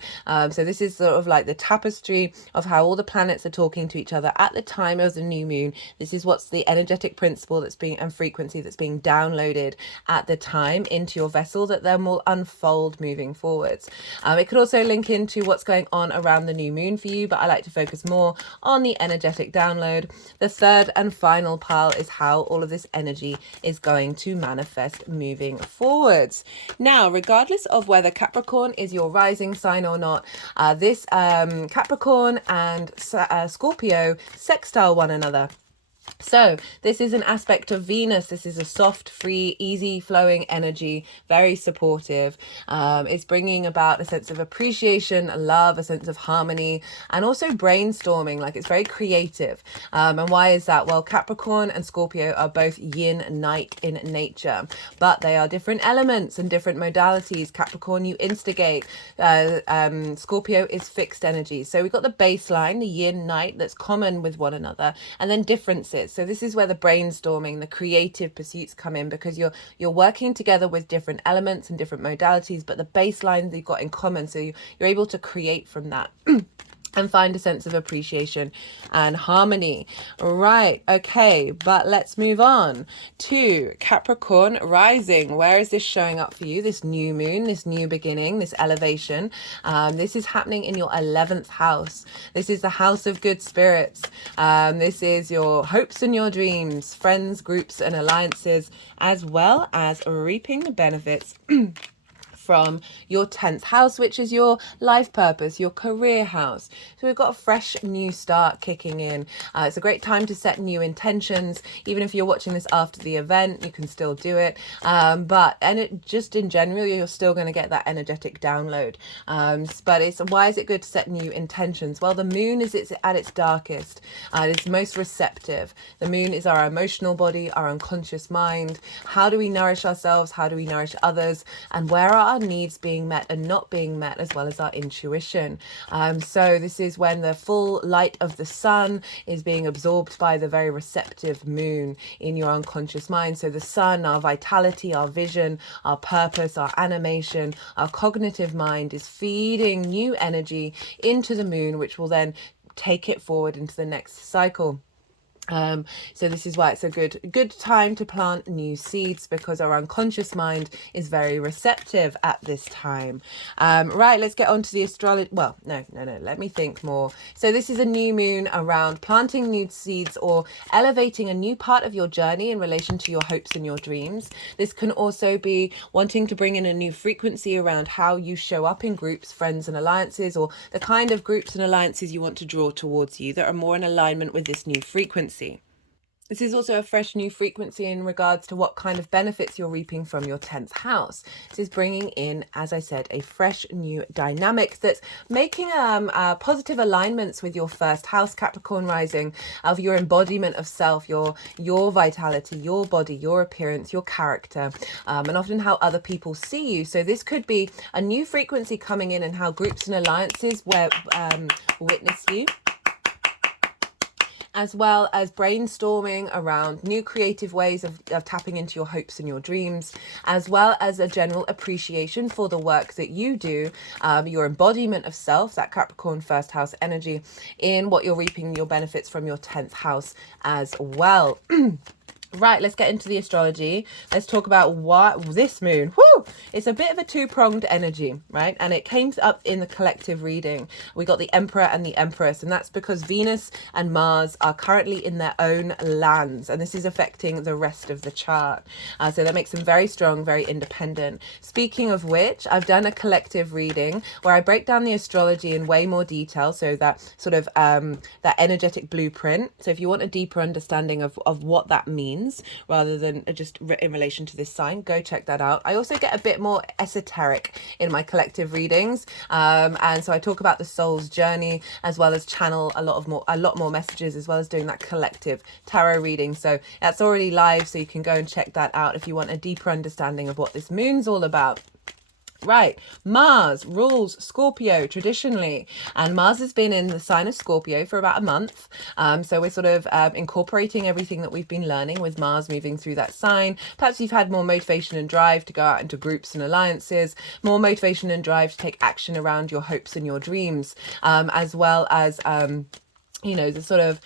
So this is sort of like the tapestry of how all the planets are talking to each other at the time of the new moon. This is what's the energetic principle that's being and frequency that's being downloaded at the time into your vessel that then will unfold moving forwards. It could also link into what's going on around the new moon for you, but I like to focus more on the energetic download. The third and final pile is how all of this energy is going to manifest moving forwards. Now, regardless of whether Capricorn is your rising sign or not, this Capricorn and Scorpio sextile one another. So this is an aspect of Venus. This is a soft, free, easy flowing energy, very supportive. It's bringing about a sense of appreciation, love, a sense of harmony, and also brainstorming. Like, it's very creative. And why is that? Well, Capricorn and Scorpio are both yin and night in nature, but they are different elements and different modalities. Capricorn, you instigate. Scorpio is fixed energy. So we've got the baseline, the yin night, that's common with one another, and then differences. So this is where the brainstorming, the creative pursuits come in, because you're working together with different elements and different modalities, but the baseline that you've got in common. So you're able to create from that. And find a sense of appreciation and harmony. Right, okay, but let's move on to Capricorn rising. Where is this showing up for you? This new moon, this new beginning, this elevation. This is happening in your 11th house. This is the house of good spirits. This is your hopes and your dreams, friends, groups, and alliances, as well as reaping the benefits from your 10th house, which is your life purpose, your career house. So we've got a fresh new start kicking in. It's a great time to set new intentions. Even if you're watching this after the event, you can still do it. But just in general, you're still going to get that energetic download. But why is it good to set new intentions? Well, the moon is at its darkest. It's most receptive. The moon is our emotional body, our unconscious mind. How do we nourish ourselves? How do we nourish others? And where are our needs being met and not being met, as well as our intuition? So this is when the full light of the sun is being absorbed by the very receptive moon in your unconscious mind. So the sun, our vitality, our vision, our purpose, our animation, our cognitive mind is feeding new energy into the moon, which will then take it forward into the next cycle. So this is why it's a good time to plant new seeds, because our unconscious mind is very receptive at this time. Right, let's get on to the astrology. Well, no, let me think more. So this is a new moon around planting new seeds or elevating a new part of your journey in relation to your hopes and your dreams. This can also be wanting to bring in a new frequency around how you show up in groups, friends and alliances, or the kind of groups and alliances you want to draw towards you that are more in alignment with this new frequency. This is also a fresh new frequency in regards to what kind of benefits you're reaping from your 10th house. This is bringing in, as I said, a fresh new dynamic that's making positive alignments with your first house, Capricorn rising, of your embodiment of self, your vitality, your body, your appearance, your character, and often how other people see you. So this could be a new frequency coming in and how groups and alliances witness you, as well as brainstorming around new creative ways of tapping into your hopes and your dreams, as well as a general appreciation for the work that you do, your embodiment of self, that Capricorn first house energy, in what you're reaping your benefits from your 10th house as well. Right, let's get into the astrology. Let's talk about what this moon, it's a bit of a two-pronged energy, right? And it came up in the collective reading. We got the Emperor and the Empress, and that's because Venus and Mars are currently in their own lands, and this is affecting the rest of the chart. So that makes them very strong, very independent. Speaking of which, I've done a collective reading where I break down the astrology in way more detail, so that sort of that energetic blueprint. So if you want a deeper understanding of what that means, rather than just in relation to this sign, go check that out. I also get a bit more esoteric in my collective readings, and so I talk about the soul's journey, as well as channel a lot more messages, as well as doing that collective tarot reading. So that's already live, so you can go and check that out if you want a deeper understanding of what this moon's all about. Right, Mars rules Scorpio traditionally, and Mars has been in the sign of Scorpio for about a month. So we're sort of incorporating everything that we've been learning with Mars moving through that sign. Perhaps you've had more motivation and drive to go out into groups and alliances, more motivation and drive to take action around your hopes and your dreams, as well as the sort of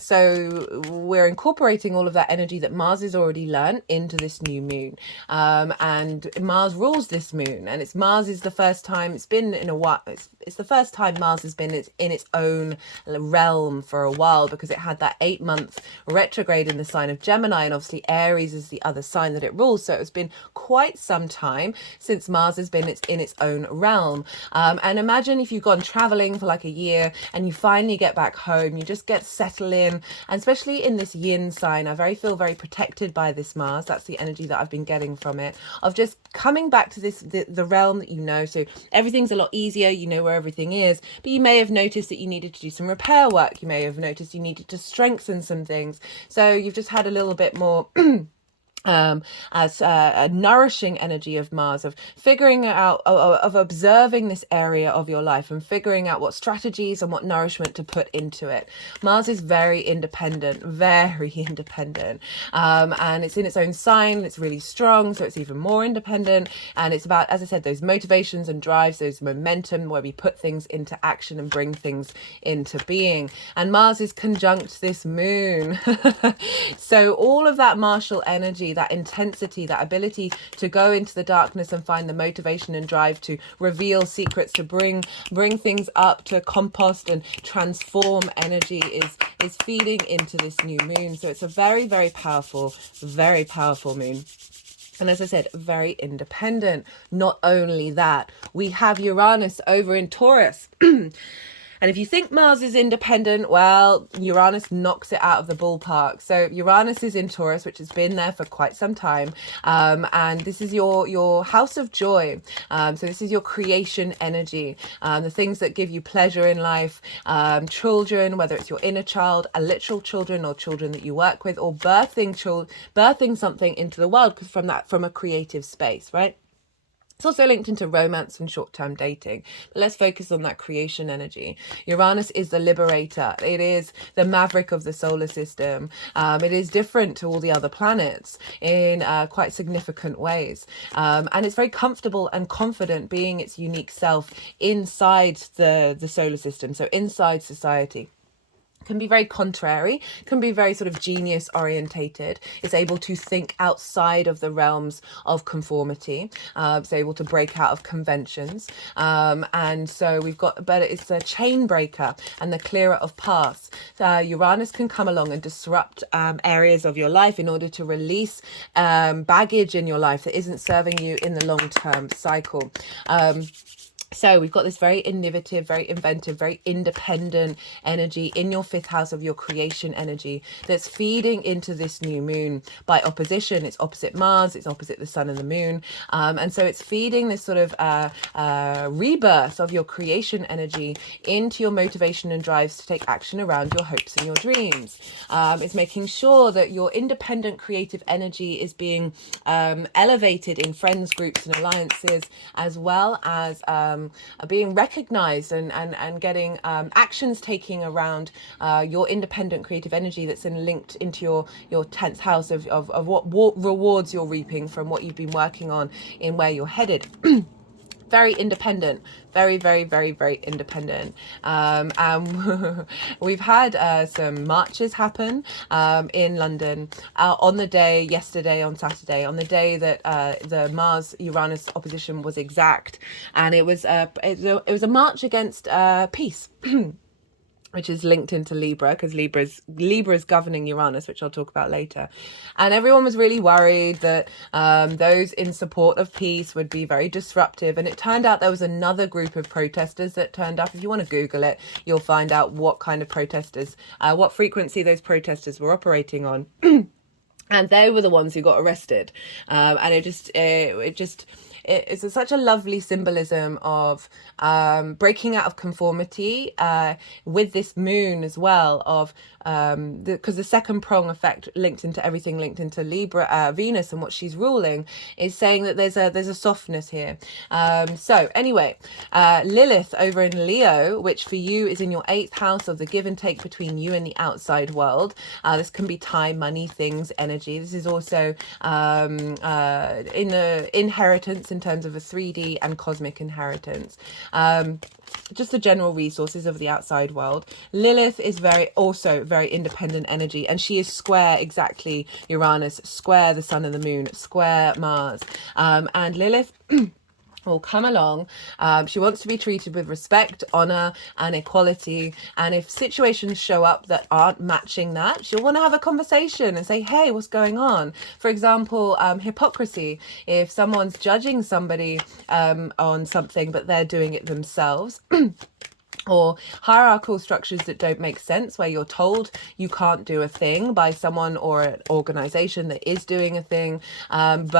so we're incorporating all of that energy that Mars has already learned into this new moon, and Mars rules this moon, and Mars is the first time it's been in a while. It's the first time Mars has been in its own realm for a while, because it had that 8-month retrograde in the sign of Gemini, and obviously Aries is the other sign that it rules. So it's been quite some time since Mars has been in its own realm, and imagine if you've gone traveling for like a year and you finally get back home, you just get settled in, and especially in this yin sign, I feel very protected by this Mars. That's the energy that I've been getting from it, of just coming back to the realm that you know. So everything's a lot easier, you know where everything is, but you may have noticed that you needed to do some repair work, you may have noticed you needed to strengthen some things, so you've just had a little bit more as a nourishing energy of Mars, of figuring out, of observing this area of your life and figuring out what strategies and what nourishment to put into it. Mars is very independent, and it's in its own sign, it's really strong, so it's even more independent, and it's about, as I said, those motivations and drives, those momentum where we put things into action and bring things into being. And Mars is conjunct this moon. So all of that martial energy, that intensity, that ability to go into the darkness and find the motivation and drive to reveal secrets, to bring things up, to compost and transform energy, is feeding into this new moon. So it's a very, very powerful moon. And as I said, very independent. Not only that, we have Uranus over in Taurus. And if you think Mars is independent, well, Uranus knocks it out of the ballpark. So Uranus is in Taurus, which has been there for quite some time. And this is your house of joy. So this is your creation energy, the things that give you pleasure in life, children, whether it's your inner child, a literal children, or children that you work with, or birthing something into the world from a creative space, right? It's also linked into romance and short-term dating, but let's focus on that creation energy. Uranus is the liberator. It is the maverick of the solar system. It is different to all the other planets in quite significant ways. And it's very comfortable and confident being its unique self inside the solar system, so inside society. can be very contrary, can be very sort of genius orientated. It's able to think outside of the realms of conformity. It's able to break out of conventions. And so we've got, but it's the chain breaker and the clearer of paths. Uranus can come along and disrupt areas of your life in order to release baggage in your life that isn't serving you in the long-term cycle. So we've got this very innovative, very inventive, very independent energy in your 5th house of your creation energy that's feeding into this new moon. By opposition, it's opposite Mars, it's opposite the sun and the moon. And so it's feeding this sort of rebirth of your creation energy into your motivation and drives to take action around your hopes and your dreams. It's making sure that your independent creative energy is being elevated in friends, groups and alliances, as well as being recognized and getting actions taking around your independent creative energy that's linked into your 10th house of what rewards you're reaping from what you've been working on in where you're headed. Very independent, very, very, very, very independent. And we've had some marches happen in London on the day, yesterday on Saturday, on the day that the Mars-Uranus opposition was exact. And it was a march against peace. Which is linked into Libra, because Libra's governing Uranus, which I'll talk about later. And everyone was really worried that those in support of peace would be very disruptive. And it turned out there was another group of protesters that turned up. If you want to Google it, you'll find out what kind of protesters, what frequency those protesters were operating on. And they were the ones who got arrested. And it's such a lovely symbolism of breaking out of conformity with this moon as well, of because the second prong effect linked into everything, linked into Libra, Venus and what she's ruling, is saying that there's a softness here. So anyway, Lilith over in Leo, which for you is in your 8th house of the give and take between you and the outside world. This can be time, money, things, energy. This is also in the inheritance in terms of a 3D and cosmic inheritance. Just the general resources of the outside world. Lilith is also very independent energy, and she is square exactly Uranus, square the sun and the moon, square Mars. And Lilith will come along. She wants to be treated with respect, honor and equality, and if situations show up that aren't matching that, she'll want to have a conversation and say, hey, what's going on? For example, hypocrisy. If someone's judging somebody on something but they're doing it themselves, or hierarchical structures that don't make sense, where you're told you can't do a thing by someone or an organization that is doing a thing, and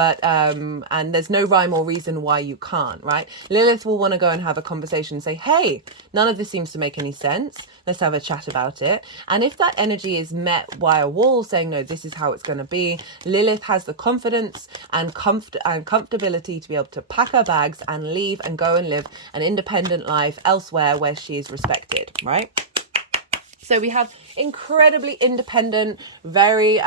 there's no rhyme or reason why you can't, right? Lilith will want to go and have a conversation and say, hey, none of this seems to make any sense. Let's have a chat about it. And if that energy is met via a wall saying, no, this is how it's going to be, Lilith has the confidence and comfortability to be able to pack her bags and leave and go and live an independent life elsewhere where she is respected, right? So we have incredibly independent, very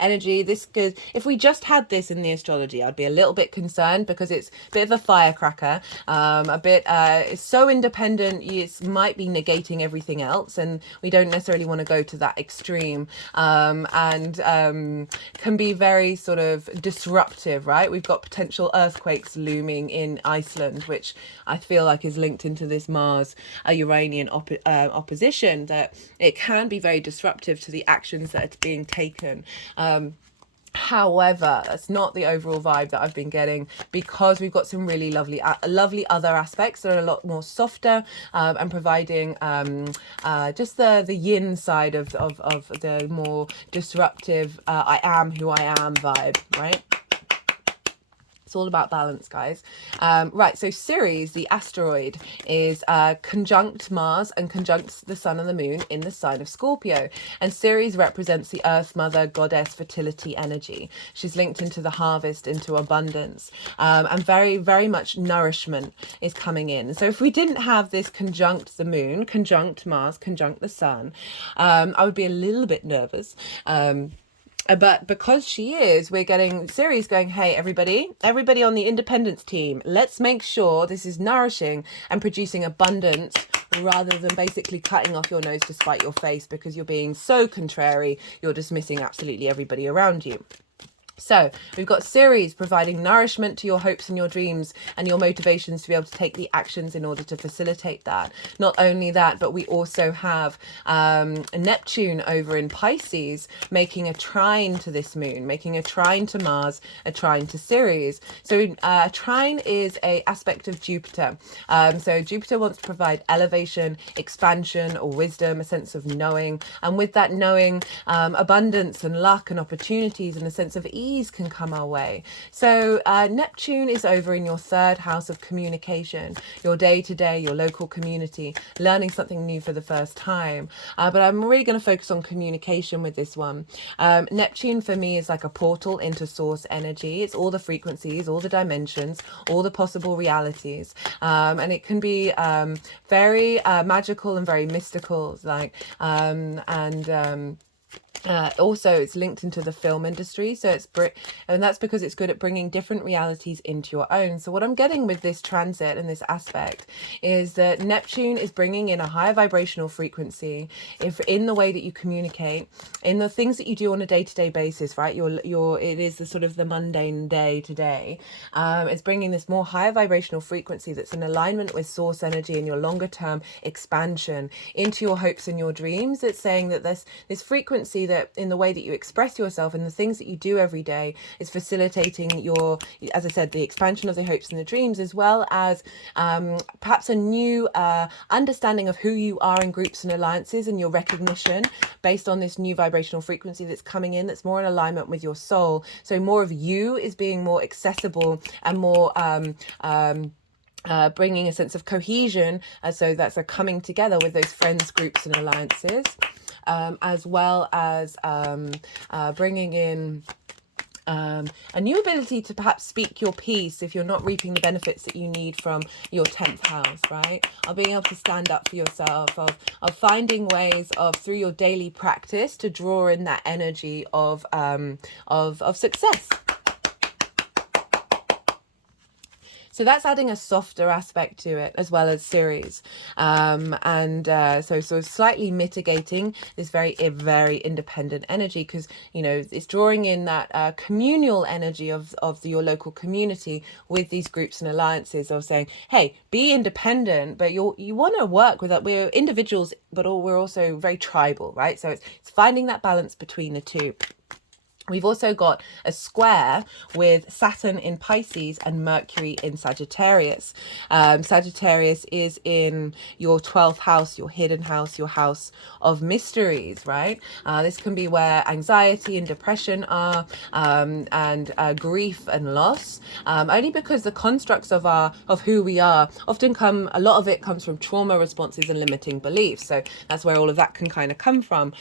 energy. This could, if we just had this in the astrology, I'd be a little bit concerned because it's a bit of a firecracker, it's so independent, it might be negating everything else, and we don't necessarily want to go to that extreme, and can be very sort of disruptive, right? We've got potential earthquakes looming in Iceland, which I feel like is linked into this Mars Uranian opposition, that it can be very disruptive to the actions that are being taken. However, that's not the overall vibe that I've been getting, because we've got some really lovely other aspects that are a lot more softer, and providing just the yin side of the more disruptive I am who I am vibe, right? It's all about balance, guys. Right, so Ceres, the asteroid, is conjunct Mars and conjunct the sun and the moon in the sign of Scorpio. And Ceres represents the earth mother, goddess, fertility energy. She's linked into the harvest, into abundance. And very, very much nourishment is coming in. So if we didn't have this conjunct the moon, conjunct Mars, conjunct the sun, I would be a little bit nervous. But because she is, we're getting Ceres going, hey, everybody on the independence team, let's make sure this is nourishing and producing abundance rather than basically cutting off your nose to spite your face because you're being so contrary, you're dismissing absolutely everybody around you. So we've got Ceres providing nourishment to your hopes and your dreams and your motivations to be able to take the actions in order to facilitate that. Not only that, but we also have Neptune over in Pisces making a trine to this moon, making a trine to Mars, a trine to Ceres. So a trine is a aspect of Jupiter. So Jupiter wants to provide elevation, expansion, or wisdom, a sense of knowing. And with that knowing, abundance and luck and opportunities and a sense of ease can come our way. So Neptune is over in your third house of communication, your day-to-day, your local community, learning something new for the first time. But I'm really going to focus on communication with this one. Neptune for me is like a portal into source energy. It's all the frequencies, all the dimensions, all the possible realities. And it can be very magical and very mystical, like also it's linked into the film industry, so and that's because it's good at bringing different realities into your own. So what I'm getting with this transit and this aspect is that Neptune is bringing in a higher vibrational frequency if in the way that you communicate, in the things that you do on a day-to-day basis, right? It is the sort of the mundane day to day. It's bringing this more higher vibrational frequency that's in alignment with source energy and your longer term expansion into your hopes and your dreams. It's saying that this frequency that in the way that you express yourself and the things that you do every day is facilitating your, as I said, the expansion of the hopes and the dreams, as well as perhaps a new understanding of who you are in groups and alliances and your recognition based on this new vibrational frequency that's coming in, that's more in alignment with your soul. So more of you is being more accessible and more bringing a sense of cohesion. So that's a coming together with those friends, groups and alliances. As well as bringing in a new ability to perhaps speak your piece if you're not reaping the benefits that you need from your 10th house, right? Of being able to stand up for yourself, of finding ways of through your daily practice to draw in that energy of success. So that's adding a softer aspect to it, as well as Ceres. So slightly mitigating this very independent energy, because, you know, it's drawing in that communal energy of your local community with these groups and alliances of saying, hey, be independent, but you want to work with that. We're individuals, but we're also very tribal, right? So it's finding that balance between the two. We've also got a square with Saturn in Pisces and Mercury in Sagittarius. Sagittarius is in your 12th house, your hidden house, your house of mysteries, right? This can be where anxiety and depression are, and grief and loss, only because the constructs of who we are often a lot of it comes from trauma responses and limiting beliefs. So that's where all of that can kind of come from.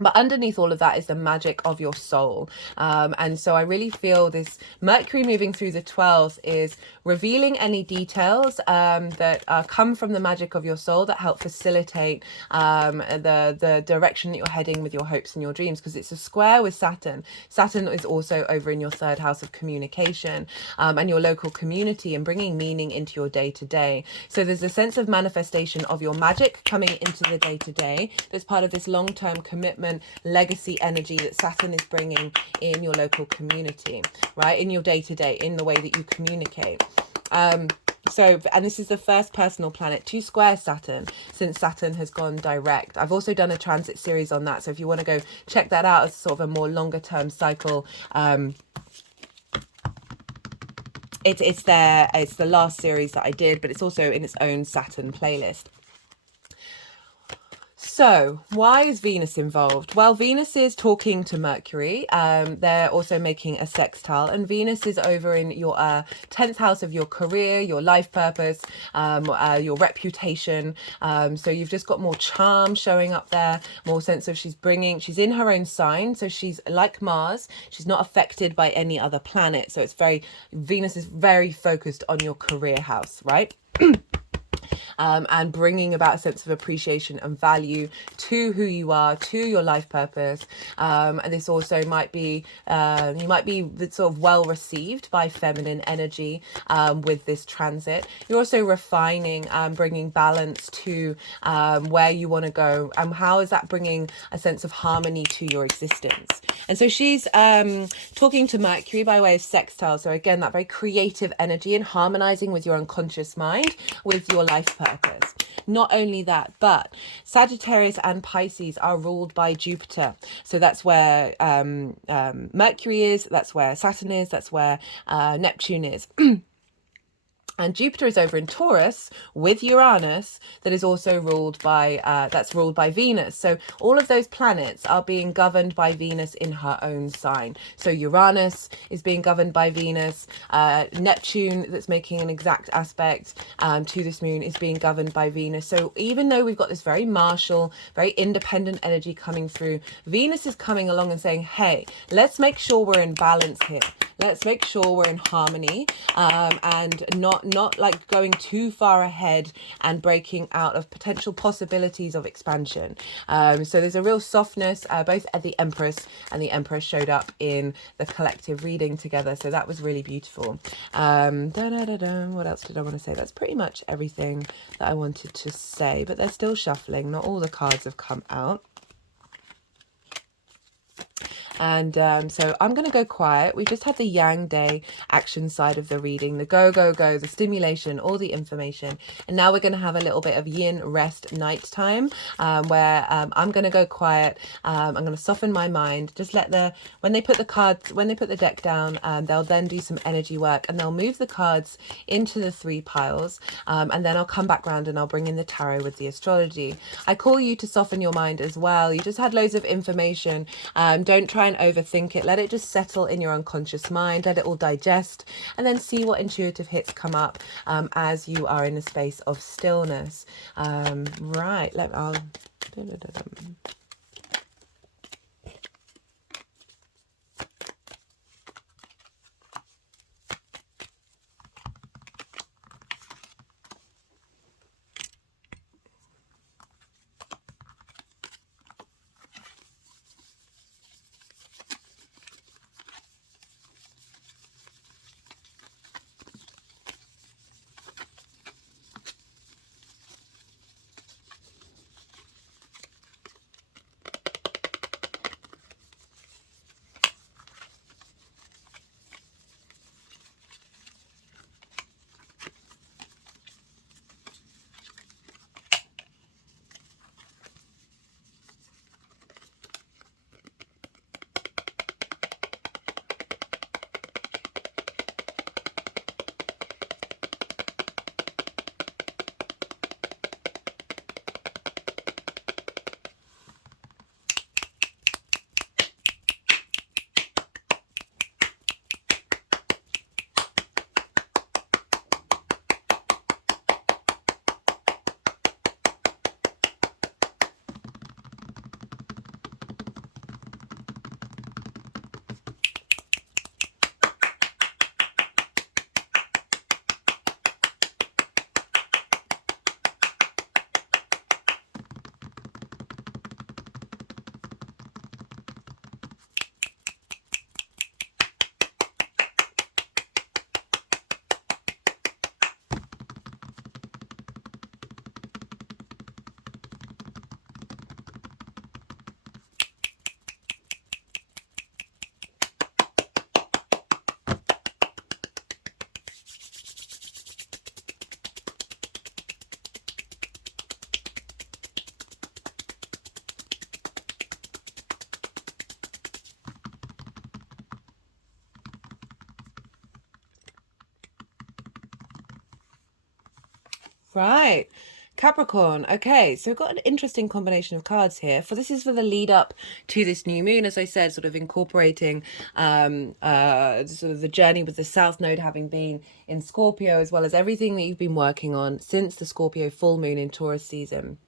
But underneath all of that is the magic of your soul. And so I really feel this Mercury moving through the 12th is revealing any details that come from the magic of your soul that help facilitate the direction that you're heading with your hopes and your dreams, because it's a square with Saturn. Saturn is also over in your third house of communication and your local community and bringing meaning into your day-to-day. So there's a sense of manifestation of your magic coming into the day-to-day that's part of this long-term commitment, legacy energy that Saturn is bringing in your local community, right? In your day-to-day, in the way that you communicate. And this is the first personal planet to square Saturn since Saturn has gone direct. I've also done a transit series on that, so if you want to go check that out as sort of a more longer term cycle, it's there. It's the last series that I did, but it's also in its own Saturn playlist. So why is Venus involved? Well, Venus is talking to Mercury. They're also making a sextile, and Venus is over in your 10th house of your career, your life purpose, your reputation. So you've just got more charm showing up there, more sense of she's in her own sign. So she's like Mars. She's not affected by any other planet. So Venus is very focused on your career house, right? and bringing about a sense of appreciation and value to who you are, to your life purpose. And this also might be, you might be sort of well received by feminine energy with this transit. You're also refining, bringing balance to where you want to go, and how is that bringing a sense of harmony to your existence. And so she's talking to Mercury by way of sextile. So again, that very creative energy and harmonizing with your unconscious mind, with your life purpose. Not only that, but Sagittarius and Pisces are ruled by Jupiter. So that's where Mercury is, that's where Saturn is, that's where Neptune is. And Jupiter is over in Taurus with Uranus, that is also ruled by, that's ruled by Venus. So all of those planets are being governed by Venus in her own sign. So Uranus is being governed by Venus. Neptune, that's making an exact aspect to this moon, is being governed by Venus. So even though we've got this very martial, very independent energy coming through, Venus is coming along and saying, hey, let's make sure we're in balance here. Let's make sure we're in harmony, and not like going too far ahead and breaking out of potential possibilities of expansion. So there's a real softness. Both at the Empress showed up in the collective reading together. So that was really beautiful. What else did I want to say? That's pretty much everything that I wanted to say, but they're still shuffling. Not all the cards have come out. And so I'm going to go quiet. We just had the Yang Day action side of the reading, the go, go, go, the stimulation, all the information. And now we're going to have a little bit of yin rest night time, where I'm going to go quiet. I'm going to soften my mind. Just let when they put the deck down, they'll then do some energy work, and they'll move the cards into the 3 piles. And then I'll come back round and I'll bring in the tarot with the astrology. I call you to soften your mind as well. You just had loads of information. Don't try and overthink it. Let it just settle in your unconscious mind. Let it all digest, and then see what intuitive hits come up as you are in a space of stillness. Right. Right. Capricorn. Okay, so we've got an interesting combination of cards here. This is for the lead up to this new moon, as I said, sort of incorporating sort of the journey with the South Node having been in Scorpio, as well as everything that you've been working on since the Scorpio full moon in Taurus season.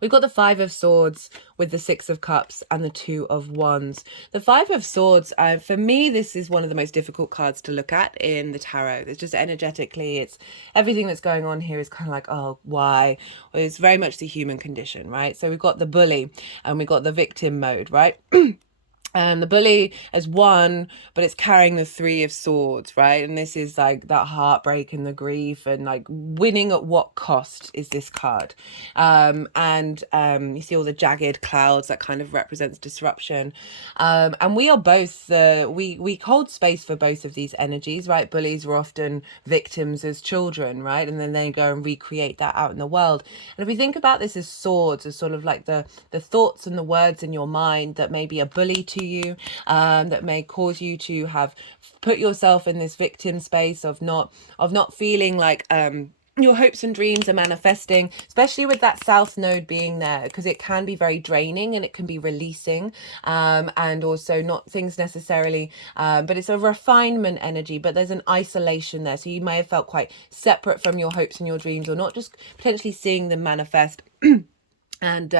We've got the Five of Swords with the Six of Cups and the Two of Wands. The Five of Swords, for me, this is one of the most difficult cards to look at in the tarot. It's just energetically, it's everything that's going on here is kind of like, oh, why? Well, it's very much the human condition, right? So we've got the bully and we've got the victim mode, right? And the bully has won, but it's carrying the Three of Swords, right? And this is like that heartbreak and the grief and like winning at what cost is this card. You see all the jagged clouds that kind of represents disruption. And we are both, we hold space for both of these energies, right? Bullies were often victims as children, right? And then they go and recreate that out in the world. And if we think about this as swords, as sort of like the thoughts and the words in your mind that may be a bully to you, that may cause you to have put yourself in this victim space of not feeling like your hopes and dreams are manifesting, especially with that south node being there, because it can be very draining and it can be releasing, and also not things necessarily, but it's a refinement energy, but there's an isolation there. So you may have felt quite separate from your hopes and your dreams, or not just potentially seeing them manifest. And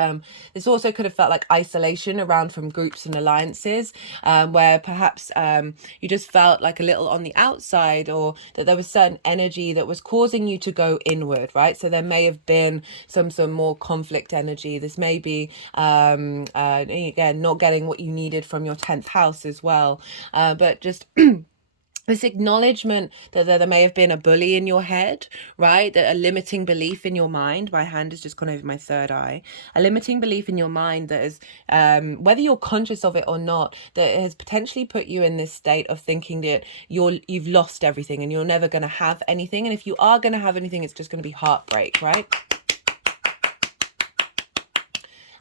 this also could have felt like isolation around from groups and alliances, where perhaps you just felt like a little on the outside, or that there was certain energy that was causing you to go inward, right? So there may have been some more conflict energy. This may be, again, not getting what you needed from your 10th house as well, but just... this acknowledgement that there may have been a bully in your head, right? That a limiting belief in your mind. My hand has just gone over my third eye. A limiting belief in your mind that is, whether you're conscious of it or not, that has potentially put you in this state of thinking that you've lost everything and you're never going to have anything. And if you are going to have anything, it's just going to be heartbreak, right?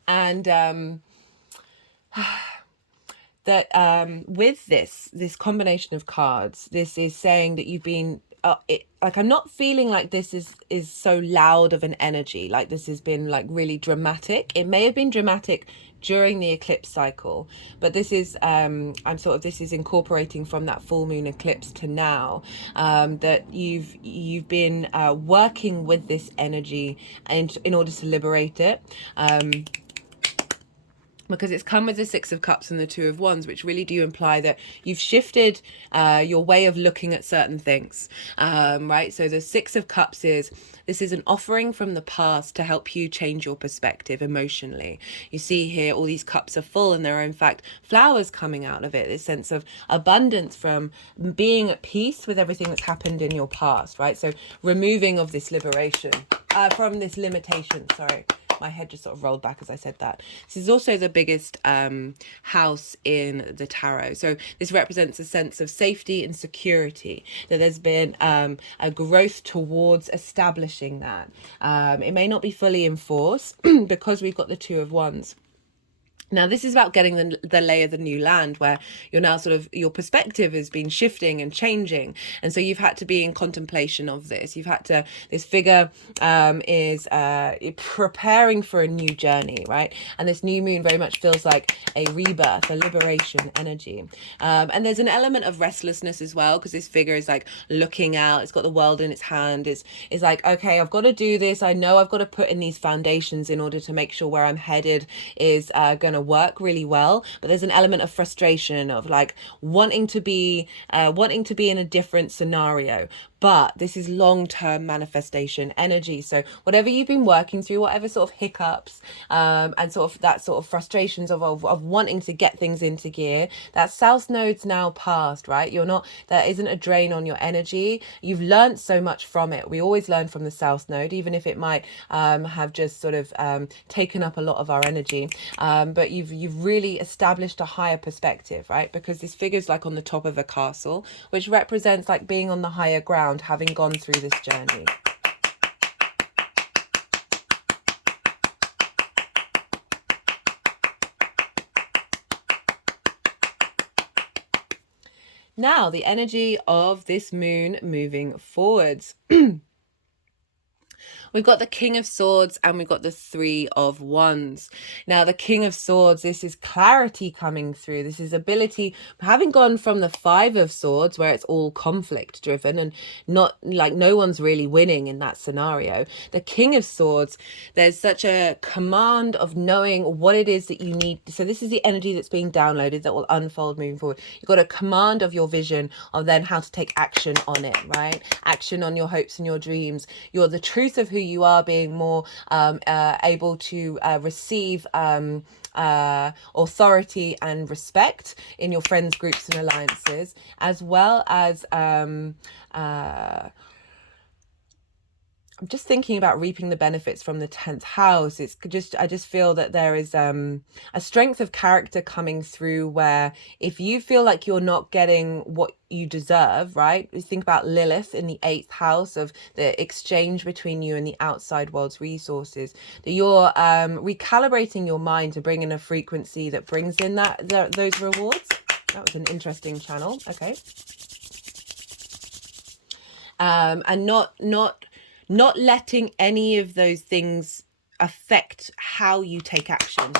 And that with this combination of cards, this is saying that you've been like, I'm not feeling like this is so loud of an energy, like this has been like really dramatic. It may have been dramatic during the eclipse cycle, but this is this is incorporating from that full moon eclipse to now, that you've been working with this energy and in order to liberate it, because it's come with the Six of Cups and the Two of Wands, which really do imply that you've shifted your way of looking at certain things, right? So the Six of Cups this is an offering from the past to help you change your perspective emotionally. You see here all these cups are full, and there are in fact flowers coming out of it, this sense of abundance from being at peace with everything that's happened in your past, right? So removing of this liberation, from this limitation, sorry. My head just sort of rolled back as I said that. This is also the biggest house in the tarot. So this represents a sense of safety and security, that there's been a growth towards establishing that. It may not be fully enforced because we've got the Two of Wands. Now, this is about getting the lay of the new land, where you're now sort of, your perspective has been shifting and changing. And so you've had to be in contemplation of this. You've had to, this figure is preparing for a new journey, right? And this new moon very much feels like a rebirth, a liberation energy. And there's an element of restlessness as well, because this figure is like looking out. It's got the world in its hand. It's like, okay, I've got to do this. I know I've got to put in these foundations in order to make sure where I'm headed is going to work really well. But there's an element of frustration, of like wanting to be in a different scenario. But this is long-term manifestation energy. So whatever you've been working through, whatever sort of hiccups and sort of that sort of frustrations of wanting to get things into gear, that south node's now past, right? There isn't a drain on your energy. You've learned so much from it. We always learn from the south node, even if it might have just sort of taken up a lot of our energy. But you've really established a higher perspective, right? Because this figure's like on the top of a castle, which represents like being on the higher ground, having gone through this journey. Now, the energy of this moon moving forwards. We've got the King of Swords and we've got the Three of Wands. Now, the King of Swords, this is clarity coming through. This is ability, having gone from the Five of Swords, where it's all conflict driven and not like no one's really winning in that scenario. The King of Swords, there's such a command of knowing what it is that you need. So this is the energy that's being downloaded that will unfold moving forward. You've got a command of your vision of then how to take action on it, right? Action on your hopes and your dreams. You're the truth of who you are, being more able to receive authority and respect in your friends, groups and alliances, as well as I'm just thinking about reaping the benefits from the 10th house. It's just, I just feel that there is a strength of character coming through where if you feel like you're not getting what you deserve, right? You think about Lilith in the 8th house of the exchange between you and the outside world's resources, that you're recalibrating your mind to bring in a frequency that brings in those rewards. That was an interesting channel. Okay. And not letting any of those things affect how you take action,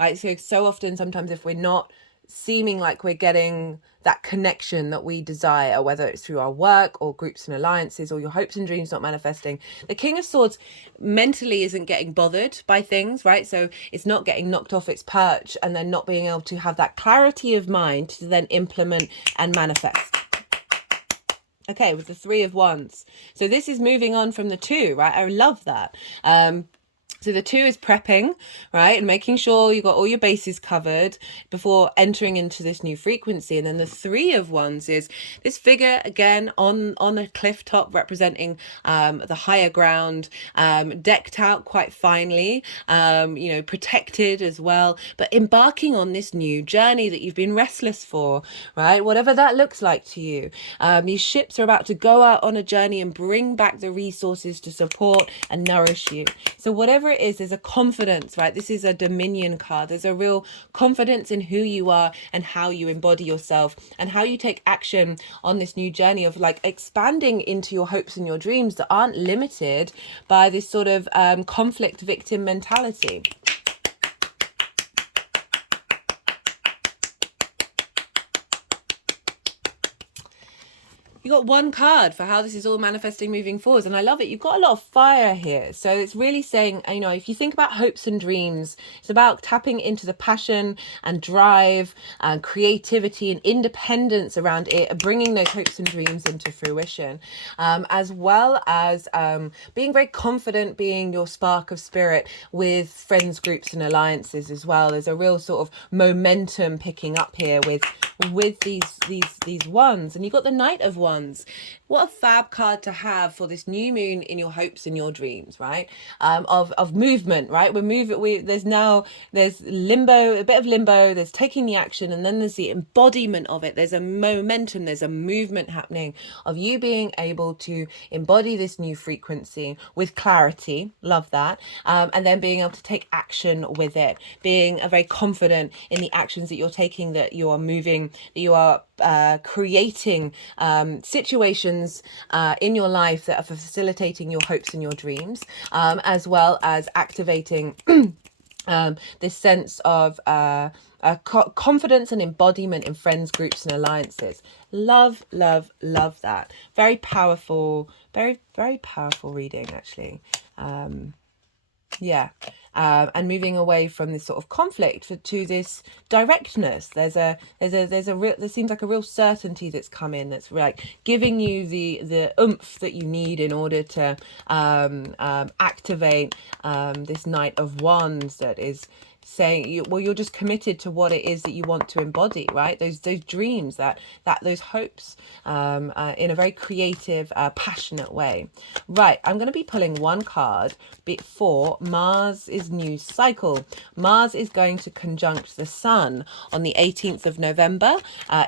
right? So often, sometimes if we're not seeming like we're getting that connection that we desire, whether it's through our work or groups and alliances or your hopes and dreams not manifesting, the King of Swords mentally isn't getting bothered by things, right? So it's not getting knocked off its perch and then not being able to have that clarity of mind to then implement and manifest. Okay, with the Three of Wands. So this is moving on from the Two, right? I love that. So the 2 is prepping, right? And making sure you got all your bases covered before entering into this new frequency. And then the 3 of Wands is this figure, again, on a cliff top, representing the higher ground, decked out quite finely, you know, protected as well, but embarking on this new journey that you've been restless for, right? Whatever that looks like to you. These ships are about to go out on a journey and bring back the resources to support and nourish you. So whatever it is, there's a confidence, right? This is a Dominion card. There's a real confidence in who you are and how you embody yourself and how you take action on this new journey of like expanding into your hopes and your dreams that aren't limited by this sort of conflict victim mentality. You got one card for how this is all manifesting moving forwards, and I love it. You've got a lot of fire here, so it's really saying, you know, if you think about hopes and dreams, it's about tapping into the passion and drive and creativity and independence around it, bringing those hopes and dreams into fruition, as well as being very confident, being your spark of spirit with friends, groups and alliances as well. There's a real sort of momentum picking up here with these ones. And you've got the Knight of Wands. What a fab card to have for this new moon in your hopes and your dreams, right? Of movement, right? There's limbo, a bit of limbo, there's taking the action, and then there's the embodiment of it. There's a momentum, there's a movement happening of you being able to embody this new frequency with clarity. Love that. And then being able to take action with it, being very confident in the actions that you're taking, that you are moving, that you are creating situations in your life that are facilitating your hopes and your dreams, as well as activating this sense of confidence and embodiment in friends, groups and alliances. Love that. Very powerful, very, very powerful reading, actually. Yeah. And moving away from this sort of conflict to this directness. There seems like a real certainty that's come in, that's like giving you the oomph that you need in order to activate this Knight of Wands that is saying you're just committed to what it is that you want to embody, right? Those dreams, those hopes, in a very creative, passionate way. Right, I'm going to be pulling one card for Mars's new cycle. Mars is going to conjunct the Sun on the 18th of November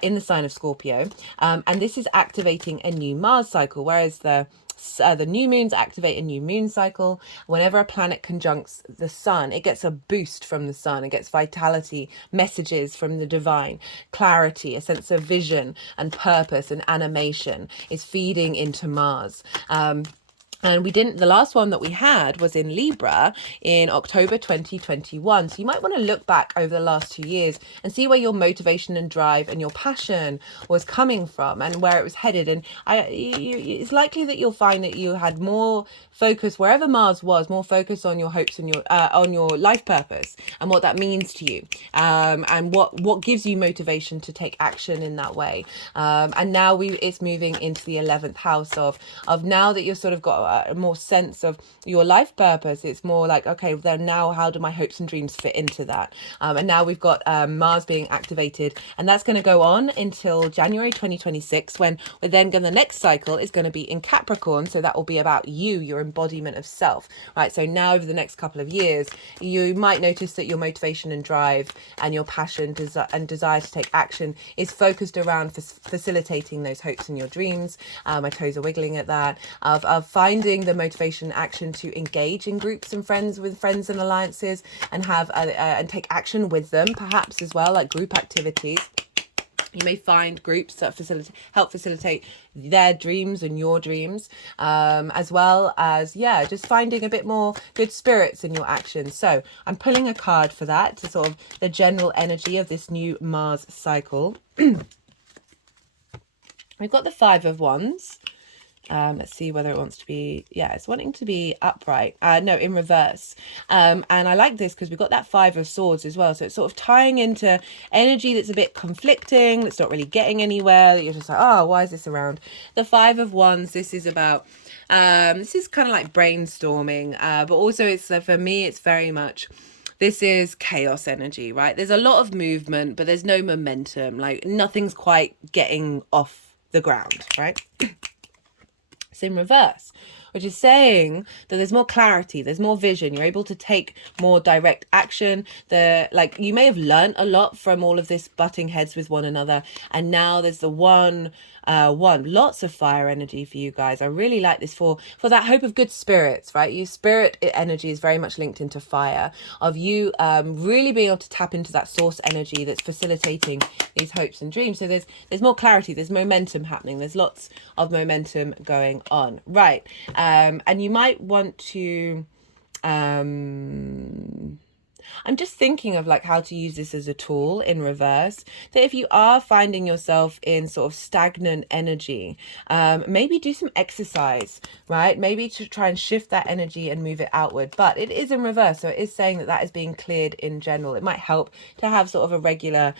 in the sign of Scorpio, and this is activating a new Mars cycle, whereas the new moons activate a new moon cycle. Whenever a planet conjuncts the sun, it gets a boost from the sun. It gets vitality, messages from the divine, clarity, a sense of vision and purpose and animation is feeding into Mars. And the last one that we had was in Libra in October 2021. So you might want to look back over the last 2 years and see where your motivation and drive and your passion was coming from and where it was headed. And it's likely that you'll find that you had more focus wherever Mars was, more focus on your hopes and on your life purpose and what that means to you, and what gives you motivation to take action in that way. And now it's moving into the 11th house of now that you've sort of got a more sense of your life purpose. It's more like, okay, then now how do my hopes and dreams fit into that? And now we've got Mars being activated, and that's going to go on until January 2026, when we're then going, the next cycle is going to be in Capricorn. So that will be about you, your embodiment of self, right? So now over the next couple of years, you might notice that your motivation and drive and your passion and desire to take action is focused around facilitating those hopes and your dreams. My toes are wiggling at that, of finding the motivation and action to engage in groups and friends and alliances, and have and take action with them, perhaps as well, like group activities. You may find groups that help facilitate their dreams and your dreams, as well as, just finding a bit more good spirits in your actions. So I'm pulling a card for that, to sort of the general energy of this new Mars cycle. We've got the Five of Wands. Let's see whether it wants to be, it's wanting to be upright. No, in reverse. And I like this because we've got that Five of Swords as well. So it's sort of tying into energy that's a bit conflicting, that's not really getting anywhere, that you're just like, oh, why is this around? The Five of Wands, this is about, this is kind of like brainstorming, but also it's, for me, it's very much, this is chaos energy, right? There's a lot of movement, but there's no momentum. Like nothing's quite getting off the ground, right? In reverse, which is saying that there's more clarity, there's more vision, you're able to take more direct action. Like you may have learned a lot from all of this butting heads with one another, and now there's the lots of fire energy for you guys. I really like this for that hope of good spirits, right? Your spirit energy is very much linked into fire, of you really being able to tap into that source energy that's facilitating these hopes and dreams. So there's more clarity, there's momentum happening, there's lots of momentum going on, right? And you might want to I'm just thinking of like how to use this as a tool in reverse, that if you are finding yourself in sort of stagnant energy, maybe do some exercise, right? Maybe to try and shift that energy and move it outward. But it is in reverse, so it is saying that is being cleared in general. It might help to have sort of a regular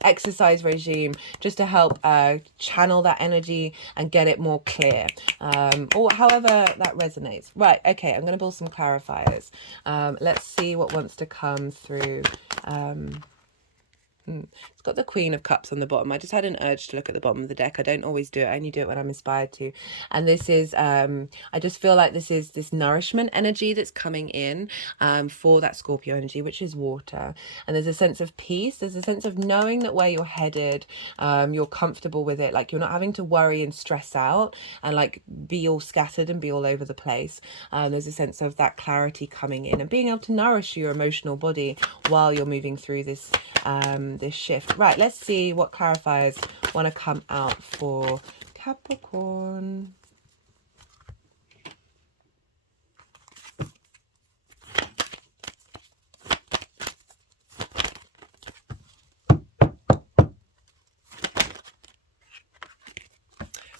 exercise regime, just to help channel that energy and get it more clear, or however that resonates. Right, okay, I'm going to pull some clarifiers. Let's see what wants to come through. It's got the Queen of Cups on the bottom. I just had an urge to look at the bottom of the deck. I don't always do it. I only do it when I'm inspired to. And this is, I just feel like this is this nourishment energy that's coming in for that Scorpio energy, which is water. And there's a sense of peace. There's a sense of knowing that where you're headed, you're comfortable with it. Like you're not having to worry and stress out and like be all scattered and be all over the place. There's a sense of that clarity coming in and being able to nourish your emotional body while you're moving through this this shift. Right, let's see what clarifiers want to come out for Capricorn.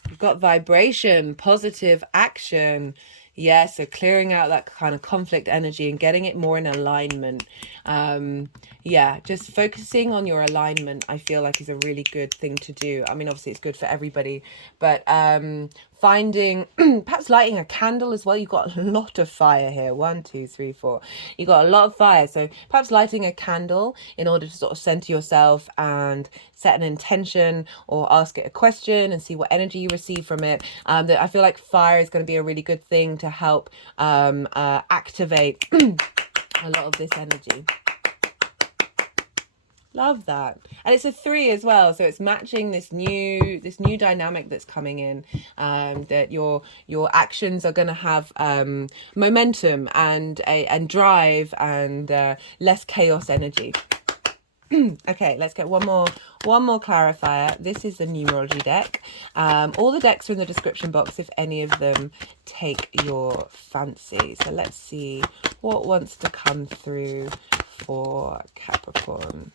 We've got vibration, positive action. Yeah, so clearing out that kind of conflict energy and getting it more in alignment. Yeah, just focusing on your alignment, I feel like is a really good thing to do. I mean, obviously it's good for everybody, but finding, perhaps lighting a candle as well. You've got a lot of fire here. 1, 2, 3, 4. You've got a lot of fire. So perhaps lighting a candle in order to sort of center yourself and set an intention, or ask it a question and see what energy you receive from it. That I feel like fire is going to be a really good thing to help activate a lot of this energy. Love that. And it's a 3 as well, so it's matching this new dynamic that's coming in, that your actions are going to have momentum and drive and less chaos energy. Okay, let's get one more clarifier. This is the numerology deck. All the decks are in the description box if any of them take your fancy. So let's see what wants to come through for Capricorn.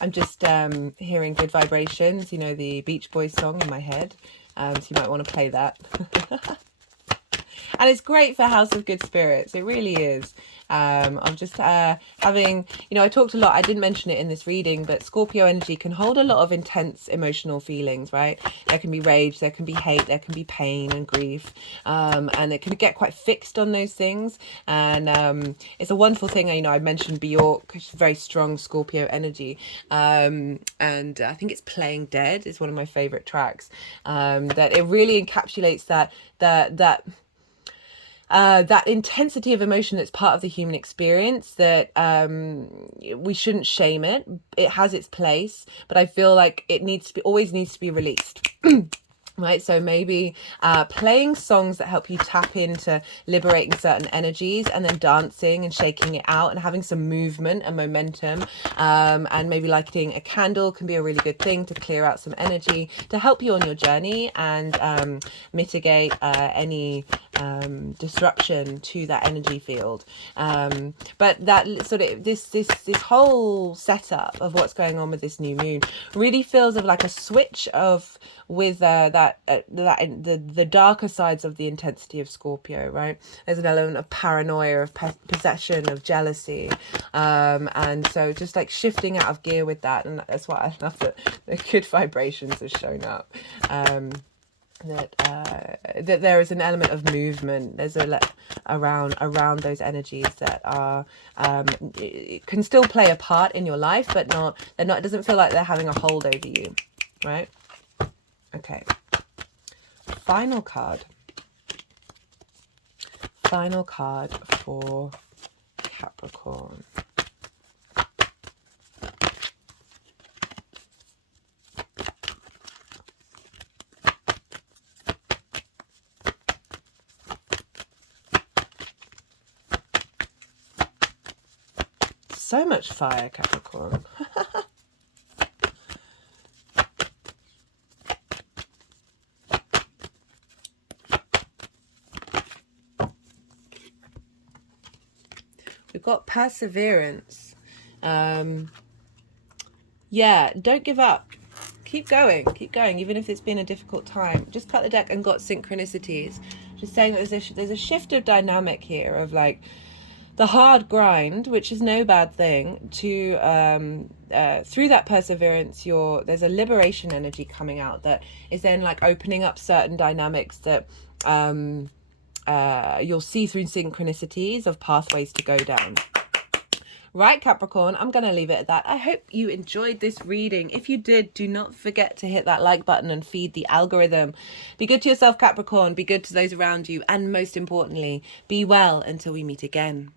I'm just hearing good vibrations, you know, the Beach Boys song in my head. So you might want to play that. And it's great for House of Good Spirits. It really is. I'm just having, you know, I talked a lot, I didn't mention it in this reading, but Scorpio energy can hold a lot of intense emotional feelings, right? There can be rage, there can be hate, there can be pain and grief. And it can get quite fixed on those things. And it's a wonderful thing. You know, I mentioned Bjork, very strong Scorpio energy. And I think it's Playing Dead is one of my favorite tracks. That it really encapsulates that intensity of emotion that's part of the human experience, that we shouldn't shame it. It has its place, but I feel like it always needs to be released. Right, so maybe playing songs that help you tap into liberating certain energies, and then dancing and shaking it out and having some movement and momentum, and maybe lighting a candle can be a really good thing to clear out some energy to help you on your journey and mitigate any disruption to that energy field. But that sort of this whole setup of what's going on with this new moon really feels of like a switch of with the darker sides of the intensity of Scorpio, right? There's an element of paranoia, of possession, of jealousy, and so just like shifting out of gear with that. And that's why I love that the good vibrations have shown up. That there is an element of movement. There's around those energies that are can still play a part in your life, but it doesn't feel like they're having a hold over you, right? Okay. Final card for Capricorn. So much fire, Capricorn. We've got perseverance. Yeah, don't give up. Keep going, even if it's been a difficult time. Just cut the deck and got synchronicities. Just saying that there's a shift of dynamic here of like the hard grind, which is no bad thing, to through that perseverance, there's a liberation energy coming out that is then like opening up certain dynamics that you'll see through synchronicities of pathways to go down. Right, Capricorn, I'm going to leave it at that. I hope you enjoyed this reading. If you did, do not forget to hit that like button and feed the algorithm. Be good to yourself, Capricorn. Be good to those around you. And most importantly, be well until we meet again.